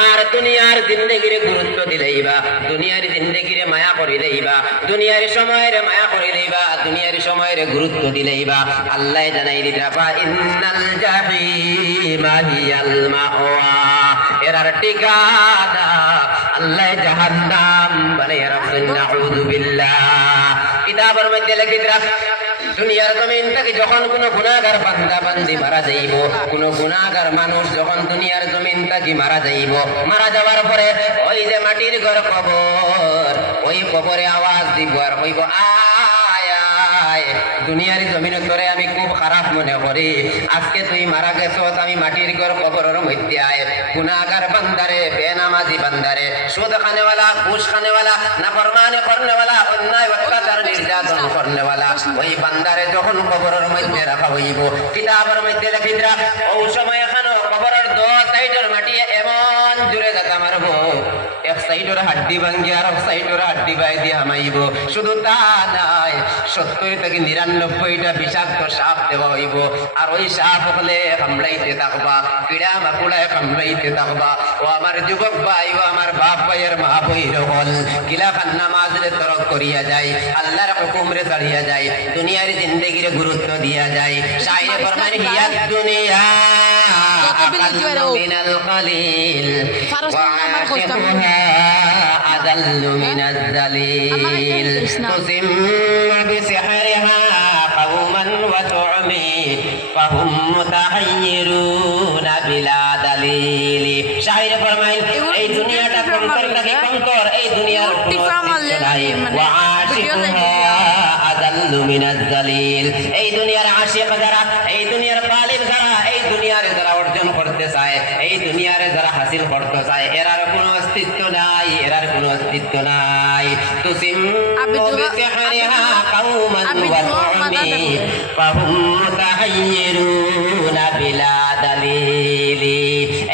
আর দুনিয়ার জিন্দেগিরে গুরুত্ব দিলাইবা, দুনিয়ার জিন্দেগিরে মায়া করি লইবা, দুনিয়ার সময়ের মায়া করি লইবা, দুনিয়ার সময়ের গুরুত্ব দিলাইবা। আল্লাহ জানাই দিতা, ইন্নাল জাহিমা হিয়াল মাওয়া, এরার ঠিকানা আল্লাহ জাহান্নাম বানাইয়া রাখছেন। নাউযু বিল্লাহ। কিতাবের মধ্যে লিখিতরা, দুনিয়ার জমিন থেকে যখন কোনো গুনাহগার বান্দা বান্দি মারা যাইব, কোনো গুনাহগার মানুষ যখন দুনিয়ার জমিন থেকে মারা যাইব, মারা যাওয়ার পরে ওই যে মাটির ঘর কবর, ওই কবরে আওয়াজ দিব আর কইব, আয় আয়, দুনিয়ার জমিন তোরে আমি খুব খারাপ মনে করি, আজকে তুই মারা গেছ, আমি মাটির ঘর কবরের মধ্যে আয়। গুনাহগার বান্দারে, বেনামাজি বান্দারে, সুদ খানেওয়ালা, ঘুষ খানেওয়ালা, নাফরমানি করনেওয়ালা, অন্যায় অত্যাচার নির্যাতন করনেওয়ালা, ওই বান্দারে যখন কবরের মধ্যে রাখা হইব, কিতাবের মধ্যে লেখিতরা, ওই সময় এখানে কবরের 2 সাইডের মাটি এমন জুড়ে যাতা মারব, এক সাইডের হাড্ডি ভাঙ্গি আর এক সাইডের হাড্ডি বাই দিয়ে হামাইব। শুধু তা নাই, 70 থেকে 99টা বিষাক্ত সাপ দেওয়া হইব আর ওই সাপ হলে কামড়াইতে থাকবা পিড়া মাকুড়ায় কামড়াইতে থাকবা ও আমার যুবক ভাই ও আমার বাপ ভাইয়ের মা বইর হল কিলাফান নামাজরে তরক করিয়া যায় আল্লাহর হুকুমরে ছাড়িয়া যায় দুনিয়ার জিন্দেগির গুরুত্ব দিয়া যায় শায়রে ফরমান হিয়াত দুনিয়া আকাল্লু মিনাল কালিল ওয়া আশিকুহা আদাল্লু মিনাজ জালিল তুসিম্মু বিসিহরিহা কওমান ওয়া তু'মি ফাহুম মুতাহাইয়িরুনা বিলা দালিল শায়রে ফরমান এই দুনিয়াটা কঙ্কর থেকে কঙ্কর এই দুনিয়ার কোনো অস্তিত্ব নাই ওয়া আশিকুহা আদাল্লু মিনাজ জালিল এই দুনিয়ার আশিক যারা এই দুনিয়ার পালিব যারা এই দুনিয়ারে যারা অর্জন করতে চায় এই দুনিয়ারে যারা হাসিল করতে চায় এরার কোনো অস্তিত্ব নাই এরার কোনো অস্তিত্ব নাই তুসিম্মু বিসিহরিহা কওমান ওয়া তু'মি ফাহুম মুতাহাইয়িরুনা বিলা দালিল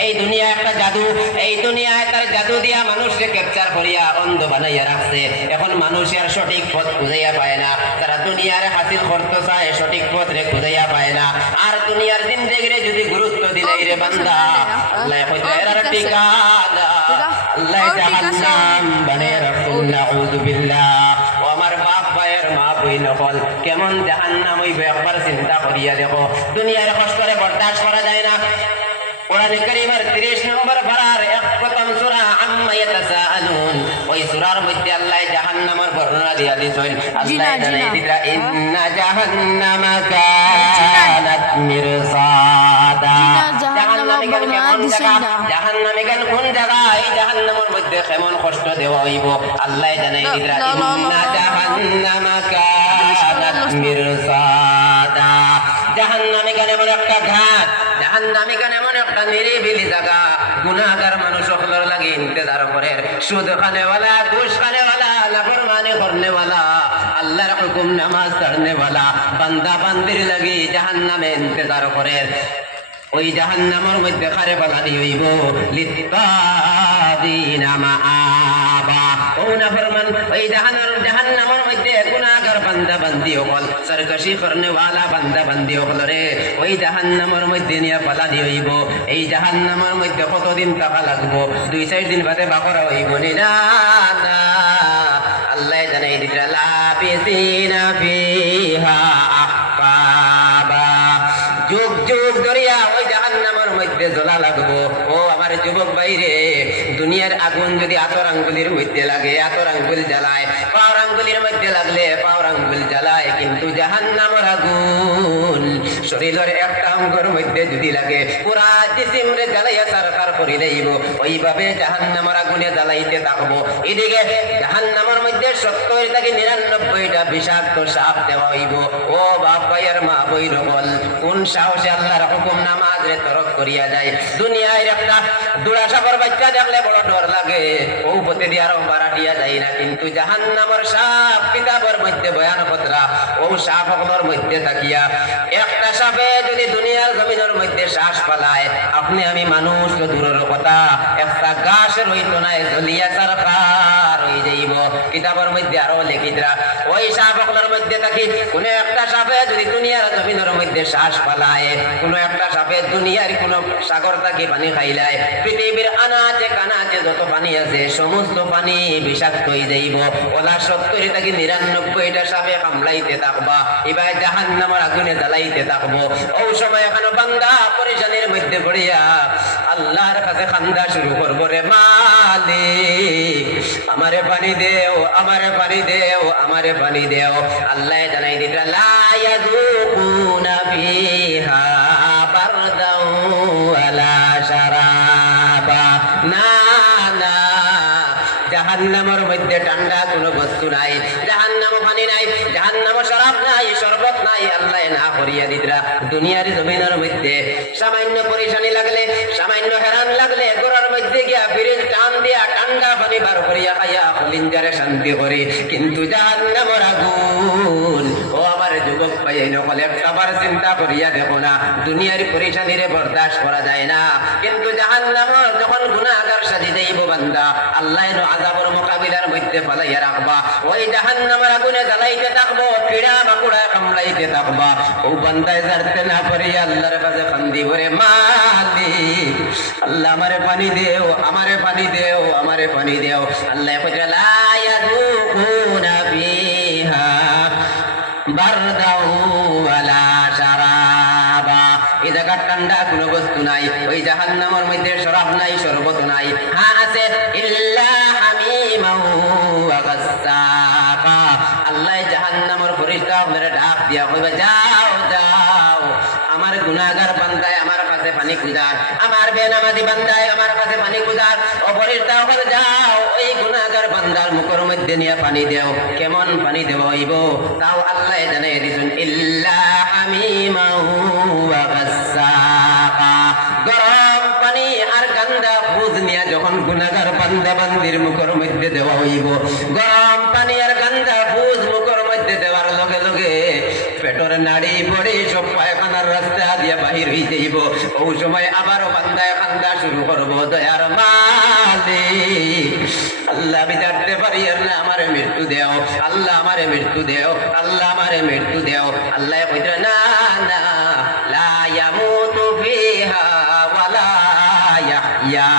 এই দুনিয়া একটা জাদু এই দুনিয়ায় তার জাদু দিয়া মানুষকে ক্যাপচার করিয়া অন্ধ বানাইয়া রাখছে এখন মানুষের সঠিক পথ খুঁজাইয়া পায় না তারা দুনিয়ার হাসিল করতে চায় সঠিক পথরে খুঁজাইয়া পায় না আর দুনিয়ার জিন্দেগিরে যদি গুরুত্ব দিলে রে বান্দা আল্লাহ কইতে এর ঠিকানা আল্লাহ জাহান্নাম বানিয়ে রাখুন নাউযু বিল্লাহ ও আমার বাপ ভাইয়ের মা বই নকল কেমন জাহান্নাম হইবে একবার চিন্তা করিয়া দেখো দুনিয়ার কষ্টরে বরদাস্ত করা যায় না কোরআনে কারীমের 30 নম্বর পারার প্রথম সূরা আম্মা ইয়াতাসাআলুন ওই সূরার মধ্যে আল্লাহ জাহান্নামের বর্ণনা দিয়া দিয়েছেন আল্লাহ জানাই দিরা ইন্না জাহান্নামা কানাত মিরসাদা জাহান্নামে কেন কোন জায়গা এই জাহান্নামের মধ্যে কেমন কষ্ট দেওয়া হইব আল্লাহ জানাই দিরা ইন্না জাহান্নামা কানাত মিরসাদা জাহান্নামে কেন এমন একটা ঘাট জাহান্নামে কেন এমন একটা নিরিবিলি জায়গা গুনাহগার মানুষ সকলের লাগে ইন্তজার করে সুদ খানেওয়ালা ঘুষ খানেওয়ালা নাফরমানি করনেওয়ালা আল্লাহর হুকুম নামাজ পড়নেওয়ালা বান্দা বান্দির লাগে জাহান্নামে ইন্তজার করে ওই জাহান্নামের মধ্যে খারে বানানি হইব লিত্তাদিনা মাআবা ও নাফরমান ওই জাহান্নামের মধ্যে গুনাহগার বান্দা বান্দি হল সরকশি করনেওয়ালা বান্দা বান্দি হল রে ওই জাহান্নামের মধ্যে নিয়ে পালানি হইব এই জাহান্নামের মধ্যে কতদিন থাকা লাগবো 2-4 দিন বাদে বাকরা হইব না না আল্লাহ জানাই দিতা লাবিসিনা ফিহা আহকাবা যুগ যুগ ধরিয়া ওই জাহান্নামের মধ্যে জ্বলা লাগবো ও আমার যুবক ভাইরে দুনিয়ার আগুন যদি আতর আঙ্গুলির মধ্যে লাগে আতর আঙ্গুল জ্বালায় পাওয়ার আঙ্গুলির মধ্যে লাগলে পাওয়ার আঙ্গুল জ্বালায় কিন্তু জাহান্নামের আগুন শরীরের একটা অঙ্গের মধ্যে যদি লাগে পুরা জিসিমরে জ্বালাইয়া সারকার করে দেব ওইভাবে জাহান্নামের আগুনে জ্বালাইতে থাকবো এদিকে জাহান্নামের মধ্যে 70 থেকে 99টা বিষাক্ত সাপ দেওয়া হইব ও বাপ ভাইয়ের মা বই রকল কোন সাহসে আল্লাহর হুকুম নামাজে তরক করিয়া যায় দুনিয়ায় একটা দুড়া সাপের বাচ্চা দেখলে বড় ডর লাগে ও পথে দিয়ে আরো বাড়াটিয়া যায় না কিন্তু জাহান্নামের সাপ কিতাবের মধ্যে বয়ান কতরা ও সাপগুলোর মধ্যে তাকিয়া একটা সাপে যদি দুনিয়ার জমিনের মধ্যে শ্বাস পালায় আপনি আমি মানুষ তো দূরের কথা একটা গাছের হইতো না জ্বলিয়া সারকার হয়ে যাইব কিতাবের মধ্যে আরো লেখিতরা ওই সাপগুলোর মধ্যে থাকি কোন একটা সাপে যদি দুনিয়ার জমিনের মধ্যে শ্বাস পালায় কোন একটা সাপে দুনিয়ার কোন সাগর থেকে পানি খাইলায় পৃথিবীর আনাচে কানাচে যত পানি আছে সমস্ত পানি বিষাক্ত হয়ে যাইব ওলা 70 থেকে 99টা সাপে কামড়াইতে থাকবা এবার জাহান্নামের আগুনে জ্বালাইতে থাকবো ওই সময় এখানে বান্দা পরেশানির মধ্যে পড়িয়া আল্লাহর কাছে কান্দা শুরু করবো রে মালিক আমারে পানি দেও আমারে পানি দেও আমারে পানি দেও আল্লাহ জানাই দিতা লা ইয়াযুকুনা ফিহা বারদাও ওয়ালা শারাবা না না জাহান্নামের মধ্যে ঠান্ডা কোনো বস্তু নাই জাহান্নামে পানি নাই জাহান্নামে শরাব নাই শরবত নাই আল্লাহ না করিয়া দিতরা দুনিয়ার জমিনের মধ্যে সামান্য পরেশানি লাগলে সামান্য হেরান লাগলে গোড়ার মধ্যে গিয়া ফ্রিজ টান দিয়া ঠান্ডা পানি বার করিয়া খাইয়া লিঞ্জারে শান্তি করি কিন্তু জাহান্নামের আগুন ও আমার যুবক ভাই নকল একবার চিন্তা করিয়া দেখো না দুনিয়ার পরেশানিরে বরদাস্ত করা যায় না কিন্তু জাহান্নামের যখন গুনাহগার সাজি যাইব বান্দা আল্লাহ আযাবের মোকাবিলার মধ্যে পালাইয়া রাখবা ওই জাহান্নামের আগুনে জ্বালাইতে থাকবো পীড়া পড়াইতে থাকবা ও বান্দায় জানতে না পারি আল্লাহর কাছে কান্দি করে মালিক আল্লাহ আমারে পানি দেও আমারে পানি দেও আমারে পানি দেও আল্লাহ কইরা লা ইয়াযুকুনা ফিহা বারদাউ ওয়ালা শারাবা এই জায়গা ঠান্ডা কোনো বস্তু নাই ওই জাহান্নামের মধ্যে শরাব নাই শরবত নাই হ্যাঁ আছে ইল্লা হামিমাউ ওয়া গাসসাকা আল্লাহ জাহান্নামের ফেরেশতা আপনারা ডাক দিয়া কইবা যাও যাও আমার গুনাহগার বান্দায় আমার কাছে পানি খুঁজার আমার বেনামাজি বান্দায় আমার কাছে পানি খুঁজার ও ফেরেশতা বলে যাও ওই গুনাহগার বান্দার মুখের মধ্যে নিয়ে পানি দাও কেমন পানি দেব হইব তাও আল্লাহ জানাই দিছেন ইল্লা হামিমাউ ওয়া গাসসাকা গরম পানি আর গান্দা ফুজ নিয়ে যখন গুনাহগার বান্দা বান্দির মুখের মধ্যে দেওয়া হইব গরম পানি আর গান্দা ফুজ মুখের মধ্যে দেওয়ার লগে লগে পেটর নাড়ি পড়ে সব পায়খানার রাস্তা দিয়ে বাহির হয়ে যাইব ওই সময় আবারও বান্দায় কান্দা শুরু করবো দয়ার মালিক আল্লাহ আমি জানতে পারি না আমারে মৃত্যু দেও আল্লাহ আমারে মৃত্যু দেও আল্লাহ আমারে মৃত্যু দেও আল্লাহ কইতে না না লা ইয়ামুতু ফিহা ওয়ালা ইয়াহইয়া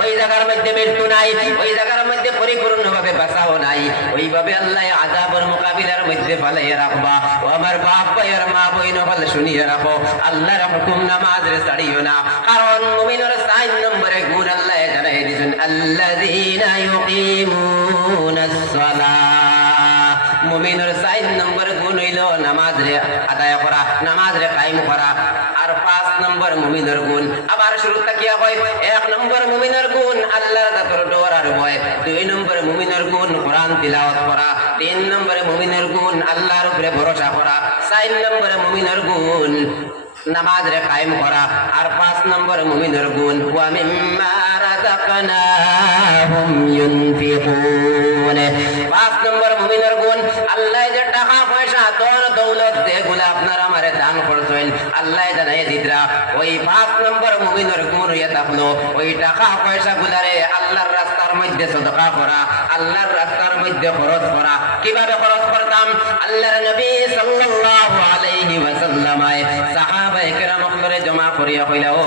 ওই জায়গার মধ্যে মৃত্যু নাই ওই জায়গার মধ্যে পরিপূর্ণভাবে বাঁচাও নাই ওইভাবে আল্লাহ আযাবের মোকাবিলার মধ্যে ফালাইয়া রাখবা ও আমার বাপ ভাইয়ের মা বইন হল শুনিয়ে রাখো আল্লাহর হুকুম নামাজ রে ছাড়িও না কারণ মুমিনের 4 নম্বরে গুণ আল্লাহ জানাই দিয়েছেন আল্লাযীনা ইউকিমুনাস সালাহ মুমিনের 4 নম্বর গুণ হইল নামাজ রে আদায় করা নামাজ রে কায়েম করা আর 5 নম্বর মুমিনের গুণ আবার শুরু তাকিয়া হয় 1 নম্বর মুমিনের গুণ আল্লাহর কাছে ডর আর ভয় 2 নম্বর মুমিনের গুণ কোরআন তিলাওয়াত করা 3 নম্বরে মুমিনের গুণ আল্লাহর উপরে ভরসা করা 4 নম্বরে মুমিনের গুণ নামাজ রে কায়েম করা আর 5 নম্বর মুমিনের গুণ ওয়া মিম্মা রাযাকনাহুম ইউনফিকুন 5 নম্বর মুমিনের গুণ আল্লাহ যে টাকা পয়সা ধন দৌলত যেগুলো আপনারা আমারে দান করছেন আল্লাহ জানাই দিতরা ওই 5 নম্বর মুমিনের গুণ হইয়া থাকলো ওই টাকা পয়সা গুলারে আল্লাহর রাস্তার মধ্যে সদকা করা আল্লাহর রাস্তার মধ্যে খরচ করা কিভাবে খরচ করতাম আল্লাহর নবী সাল্লাল্লাহু আলাইহি ওয়াসাল্লাম সাহাবায়ে কেরামকে জমা করিয়া কইলা ও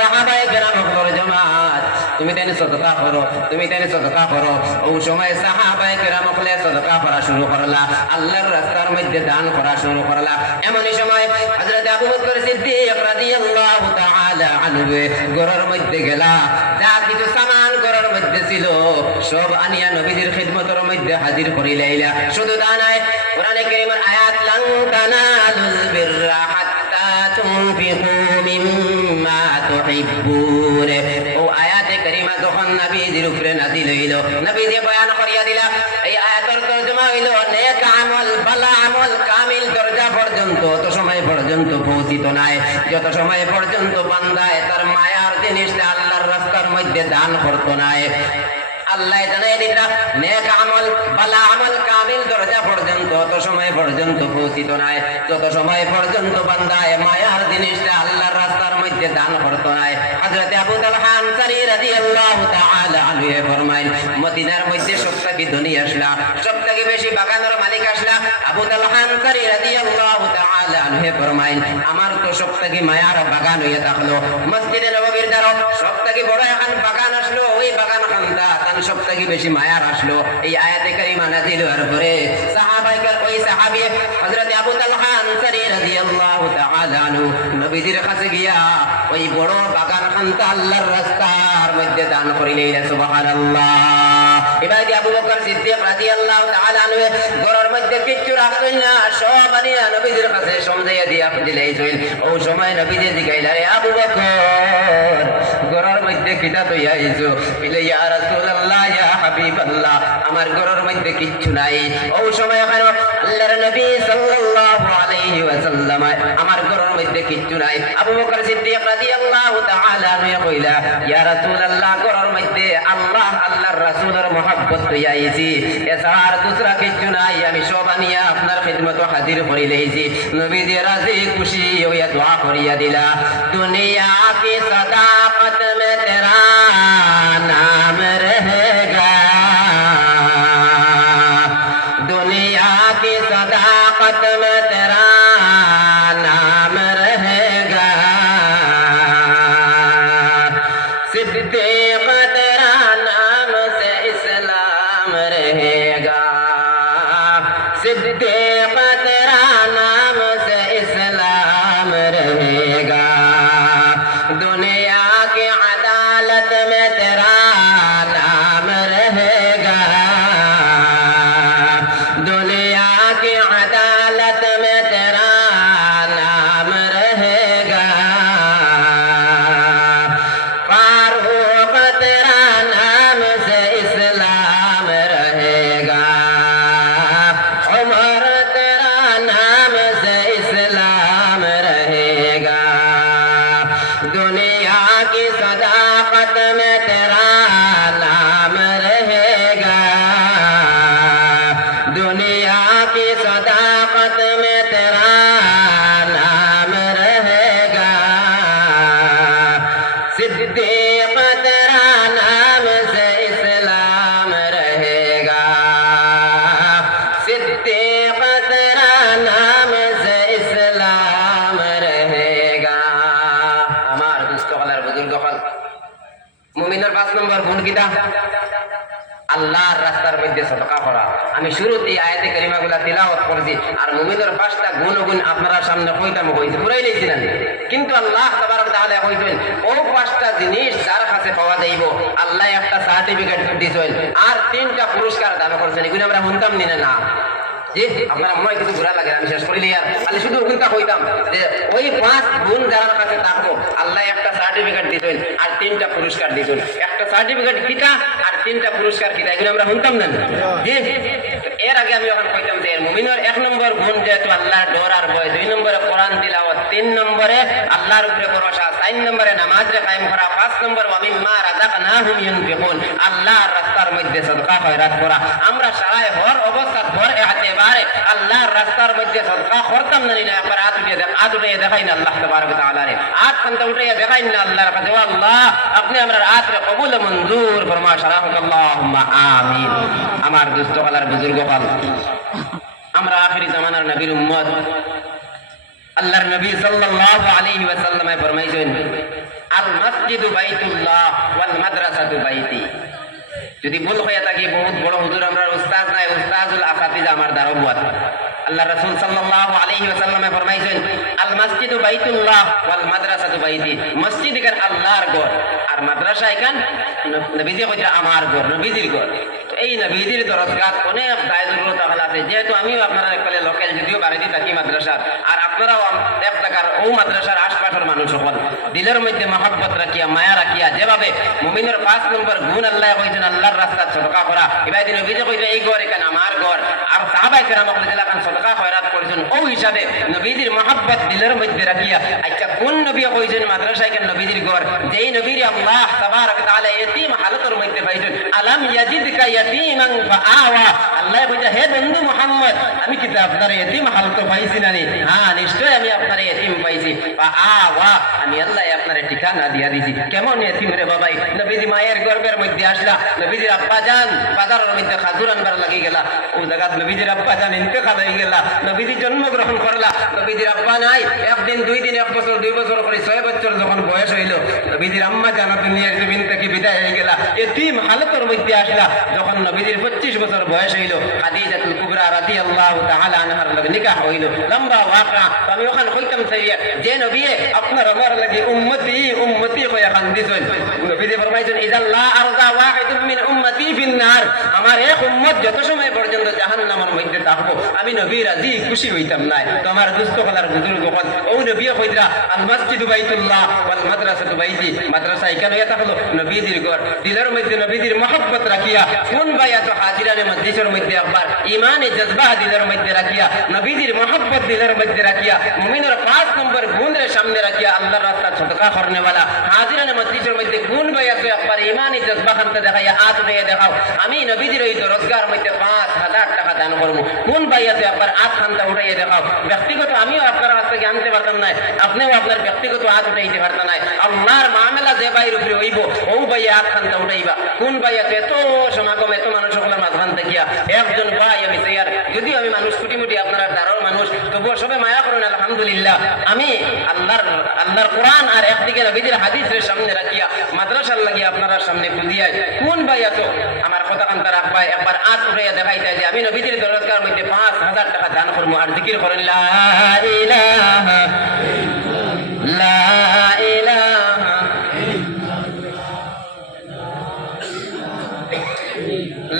সাহাবায়ে কেরামকে জমাত তুমি তেনে সদকা করো তুমি তেনে সদকা করো ওই সময় সাহাবায়ে কেরামকে সদকা করা শুরু করলা আল্লাহর রাস্তার মধ্যে দান করা শুরু করলা এমনই সময় হযরত আবু বকর সিদ্দিক রাদিয়াল্লাহু তাআলা আনহু ঘরের মধ্যে গেলা যা কিছু সামান ঘরের মধ্যে ছিল সব আনিয়া নবীজির খিদমতের মধ্যে হাজির করি লাইলা শুধু তা নয় কোরআনে কারীমের আয়াত লান তানালুল বিররা হাত্তা তুনফিকু মিম্মা তুহিব্বুন ও আয়াতে কারীমা যখন নবীজির উপরে নাযিল হইল নবীজি বয়ান করিয়া দিলা এই আয়াতের তরজমা হইল নেক আমল ভালো আমল কামিল দরজা পর্যন্ত তত সময় পর্যন্ত পৌঁছিত নাই যত সময় পর্যন্ত বান্দায় তার মায়ার জিনিসটা আল্লাহর রাস্তার মধ্যে দান করতো নাই আল্লাহ জানাই দিতা নেক আমল ভালো আমল কামিল দরজা পর্যন্ত তত সময় পর্যন্ত পৌঁছিত নাই যত সময় পর্যন্ত বান্দায় মায়ার জিনিসটা আল্লাহর রাস্তার মধ্যে দান করতো নাই হযরত আবু তালহা আনসারী রাদিয়াল্লাহু তাআলা আনহু ফরমাইল মদিনার মধ্যে সবথেকে ধনী আসলা সবথেকে বেশি বাগানের মালিক আসলা আবু তালহা আনসারী রাদিয়াল্লাহু তাআলা আনহু ফরমাইল আমার তো সবথেকে মায়ার বাগান হইয়া থাকলো মসজিদে নববীর দ্বারা সবথেকে বড় এখন বাগান আসলো ওই বাগান খান্দা সবথেকে বেশি মায়ার আসলো এই আয়াতে কারিমা নাযিল হওয়ার পরে সাহাবায়ে ওই সাহাবী হযরত আবু তালহা আনসারী রাদিয়াল্লাহু তাআলা আনহু নবীজির কাছে গিয়া ওই বড় বাগান খানটা আল্লাহর রাস্তার মধ্যে দান করিলেন সুবহানাল্লাহ এবার আবু বকর সিদ্দিক রাদিয়াল্লাহু তাআলা আনহু ঘরের মধ্যে কিচ্ছু রাখলেন না সব আনিয়া নবীজির কাছে সমঝাইয়া দিয়া দিলেন ওই সময় নবীজি জিগাইলা রে আবু বকর ঘরের মধ্যে কিটা তৈয়া আইছো ইলা ইয়া রাসূলুল্লাহ ইয়া হাবিবাল্লাহ আমার ঘরের মধ্যে কিচ্ছু নাই ওই সময় কেন আল্লাহর নবী সাল্লাল্লাহু আলাইহি ওয়াসাল্লাম আমার ঘরের মধ্যে কিচ্ছু নাই আবু বকর সিদ্দিক রাদিয়াল্লাহু তাআলা আনহু কইলা ইয়া রাসূলুল্লাহ ঘরের মধ্যে আল্লাহ আল্লাহর রাসূলের মহব্বত তৈয়া আইছি এছাড়া আর দুসরা কিচ্ছু নাই আমি সব আনিয়া আপনার খিদমতে হাজির করি লইছি নবীজি রাজি খুশি হইয়া দোয়া করিয়া দিলা দুনিয়া কি সাদাকত মে তেরা नाम रहेगा दुनिया की सदाकत में तेरा नाम रहेगा, सिद्दीक तेरा नाम से इस्लाम रहेगा, सिद्दीक तेरा नाम से इस्लाम रहेगा, दुनिया की अदालत में तेरा नाम रहेगा, दुनिया की अदालत में तेरा नाम रहेगा, फारूक तेरा नाम से इस्लाम रहेगा, उमर तेरा नाम से इस्लाम रहेगा, दुनिया की सदाकत में तेरा नाम रहेगा, दुनिया की सदाकत में तेरा नाम रहेगा, सिद्दीक तेरा नाम से इस्लाम रहेगा, सिद्दीक तेरा नाम से इस्लाम रहेगा। আমার দুস্থ হলার বুজুর্গ হল মুমিনের 5 নম্বর গুণ কিটা আল্লাহর রাস্তার মধ্যে সদকা করা। আমি শুরুতেই আয়াতে কারিমাগুলা তিলাওয়াত করেছি আর মুমিনের 5টা গুণ আপনারা সামনে কইতাম কইছি পুরাই লইছি না, কিন্তু আল্লাহ তাবারক তাআলা কইছেন ও 5টা জিনিস যার কাছে পাওয়া যাইব আল্লাহ একটা সার্টিফিকেট দিছেন আর 3টা পুরস্কার দান করেছেন। এগুলো আমরা শুনতাম নি না যে আপনারা মনে কিছু ঘোরা লাগে আমি শেষ করি আর খালি শুধু ওগুলো কইতাম যে ওই 5 গুণ যার কাছে থাকবো আল্লাহ একটা সার্টিফিকেট দিতেন আর 3টা পুরস্কার দিতেন। একটা সার্টিফিকেট কিটা আর 3টা পুরস্কার কিটা এগুলো আমরা শুনতাম না যে। এর আগে আমি এখন কইতাম যে মুমিনের 1 নম্বর গুণ যেহেতু আল্লাহর ডর আর ভয়, 2 নম্বরে কোরআন তিলাওয়াত, 3 নম্বরে আল্লাহর উপরে ভরসা, 4 নম্বরে নামাজে কায়েম করা, 5 নম্বর ওয়া মিম্মা রাযাকনাহুম ইউনফিকুন আল্লাহর রাস্তার মধ্যে সদকা খয়রাত করা। আমরা সারা হর অবস্থা ভর এতেবারে আল্লাহর রাস্তার মধ্যে সদকা করতাম না না একবার হাত উঠিয়ে দেখাই না আল্লাহ তাবারক তাআলা রে হাত খানটা উঠিয়ে দেখাই না আল্লাহর কাছে ও আল্লাহ আপনি আমরা হাতরে কবুল মঞ্জুর ফরমা আল্লাহুম্মা আমিন। আমার দুস্থ হলার বুজুর্গ হল আমরা আখিরি জামানার নবীর উম্মত। আল্লাহর নবী সাল্লাল্লাহু আলাইহি ওয়াসাল্লাম ফরমাইছেন আল মসজিদু বাইতুল্লাহ ওয়াল মাদ্রাসাতু বাইতি। যদি ভুল হয়ে থাকে বহুত বড় হুজুর আমরা উস্তাদ নাই, উস্তাদুল আসাতিজা আমার দারওয়াত। আল্লাহ রাসূল সাল্লাল্লাহু আলাইহি ওয়াসাল্লাম ফরমাইছেন আল মসজিদু বাইতুল্লাহ ওয়াল মাদ্রাসাতু বাইতি। মসজিদ এখান আল্লাহর ঘর আর মাদ্রাসা এখান নবীজি কইরা আমার ঘর, নবীজির ঘর। তো এই নবীজির দরজগাত অনেক দায় জরুরত আছে। যেহেতু আমিও আপনারা একবারে লোকাল যদিও বাড়িতে থাকি মাদ্রাসা আর আপনারাও এক টাকার ও মাদ্রাসার আশপাশের মানুষ সকল দিলের মধ্যে মহব্বত রাখিয়া মায়া রাখিয়া যেভাবে মুমিনের 5 নম্বর গুণ আল্লাহ কইছেন আল্লাহর রাস্তায় সদকা করা। এবার নবীজি কইছে এই ঘর এখানে আমার ঘর আর সাহাবায়ে কেরাম রাদিয়াল্লাহু সদকা খয়রাত করেছেন ও হিসাবে নবীজির মহব্বত দিলের মধ্যে রাখিয়া। আচ্ছা কোন নবী কইছেন মাদ্রাসা এখানে নবীজির ঘর? যেই নবীর আল্লাহ তাবারক তাআলা ইতিম হালতের মধ্যে পাইছেন আলাম ইয়াজিদকা ইয়াতীমান ফাআওয়া। আল্লাহ কইছে হে বন্ধু মুহাম্মদ আমি কি আপনার ইতিম হালত পাইছি না? হ্যাঁ নিশ্চয় আমি আপনার ইতিম পাইছি। ফাআওয়া আমি আল্লাহ আপনার ঠিকানা দিয়া দিছি। কেমন ইতিম রে বাবাই? নবীজি মায়ের গর্ভের মধ্যে আসলা, নবীজির আব্বা জান বাজারের মধ্যে খাজুর আনবার লাগি গেলা, ও জায়গাত নবীজির আব্বা জান ইন্তেকাল হয়ে গেলা, নবীজি জন্মগ্রহণ করলা, নবীজির আব্বা নাই। 1 দিন 2 দিন 1 বছর 2 বছর করে 6 বছর যখন বয়স হইল নবীজির আম্মা জান দুনিয়ার জমিন থেকে বিদায় হয়ে গেলা, এতিম হালতের মধ্যে আসলা। যখন নবীজির 25 বছর বয়স হইল খাদিজাতুল কুবরা রাদিয়াল্লাহু তাআলা আনহার লগে নিকাহ হইল। লম্বা ওয়াকা। আমি ওখানে কইতাম সাইয়া যে নবী আপনার আমার লাগি উম্মতি উম্মতি কইয়া কান্দিছেন। নবীজি ফরমাইছেন ইজাল্লা আরজা ওয়াহিদুম মিন উম্মতি ফিন নার। আমার এক উম্মত যত সময় পর্যন্ত জাহান্নামের মধ্যে থাকবো আমি নবী রাজি খুশি হইতাম না। তো আমার দুস্থ কলার বুজুর্গ হল ও নবী কইরা আল মসজিদু বাইতুল্লাহ ওয়াল মাদ্রাসাতু বাইতি। মাদ্রাসা এখানে এটা হলো নবীজির ঘর। দিলের মধ্যে নবীজির মহব্বত রাখিয়া কোন ভাই এত হাজিরানে মজলিসের মধ্যে একবার ইমানে জজবা দিলের মধ্যে রাখিয়া নবীজির মহব্বত দিলের মধ্যে রাখিয়া মুমিনের 5 নম্বর গুণের সামনে রাখিয়া আল্লাহর রাস্তায় সদকা করনে वाला হাজিরানে মজলিসের মধ্যে কোন ভাই এত একবার ইমানে জজবা খানতে দেখাইয়া হাত উঠিয়ে দেখাও আমি নবীজির এই রোজগার মধ্যে 5000 টাকা দান করব। কোন ভাই আছে একবার হাত খানতে উঠাইয়ে দেখাও। ব্যক্তিগত আমিও আপনার কাছ থেকে আনতে পারতাম না, আপনিও আপনার ব্যক্তিগত হাত উঠাইতে পারতেন না। আল্লাহর মামলা যে ভাইয়ের উপরে হইব ও ভাই হাত খানতে উঠাইবা। কোন ভাই আছে এত সমাগম এত মানুষ সকলের মাঝখান দেখিয়া একজন ভাই আমি তৈয়ার যদিও আমি মানুষ কুটিমুটি আপনারা দারোর মানুষ মানুষ, তবুও সবে মায়া করেন আলহামদুলিল্লাহ। আমি আল্লাহর কোরআন আর একদিকে নবীদের হাদিসের সামনে রাখিয়া মাদ্রাসার লাগিয়া আপনারা সামনে খুঁজিয়ায় কোন ভাই আছো আমার কথা কান্তা রাখবাই একবার আজ উঠাইয়া দেখাইতে যে আমি নবীদের দরজগার মধ্যে 5,000 টাকা দান করবো আর জিকির করেন লা ইলাহা লা ইলাহা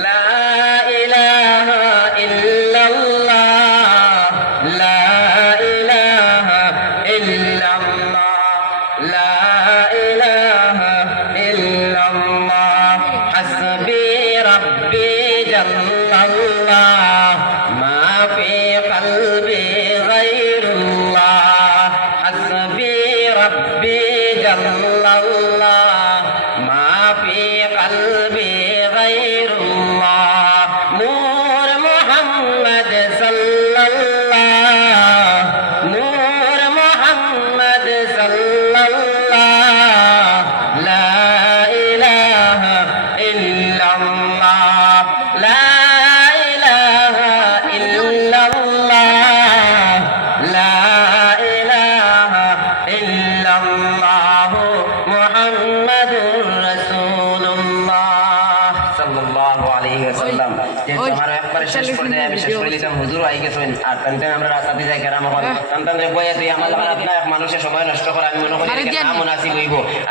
লা ইলাহা ইল্লাল্লাহ লা ইলাহা ইল্লাল্লাহ লা ইলাহা ইল্লাল্লাহ হাসবি রাব্বি জাল্লাল্লাহ মা ফি কলবি গায়রুল্লাহ হাসবি রাব্বি জাল্লাল্লাহ মা ফি কলবি গায়রুল্লাহ নূর মুহাম্মদ সাল্লাল্লাহ নূর মুহাম্মদ সাল্লাল্লাহ লা ইলাহা ইল্লাল্লাহ লা ইলাহা ইল্লাল্লাহ লা ইলাহা ইল্লাল্লাহ মুহাম্মাদুর রাসূলুল্লাহ সাল্লাল্লাহু আলাইহি ওয়াসাল্লাম। যে তোমার একবার শেষ পর্যায়ে আমি শেষ করে দিতাম, হুজুর আই গেছেন আর টানতে আমরা রাস্তাতে যাই কেরাম হল টানতে বইয়া তুই আমার আপনার মানুষের সময় নষ্ট করে আমি মনে করি না মুনাসিব হইব। আর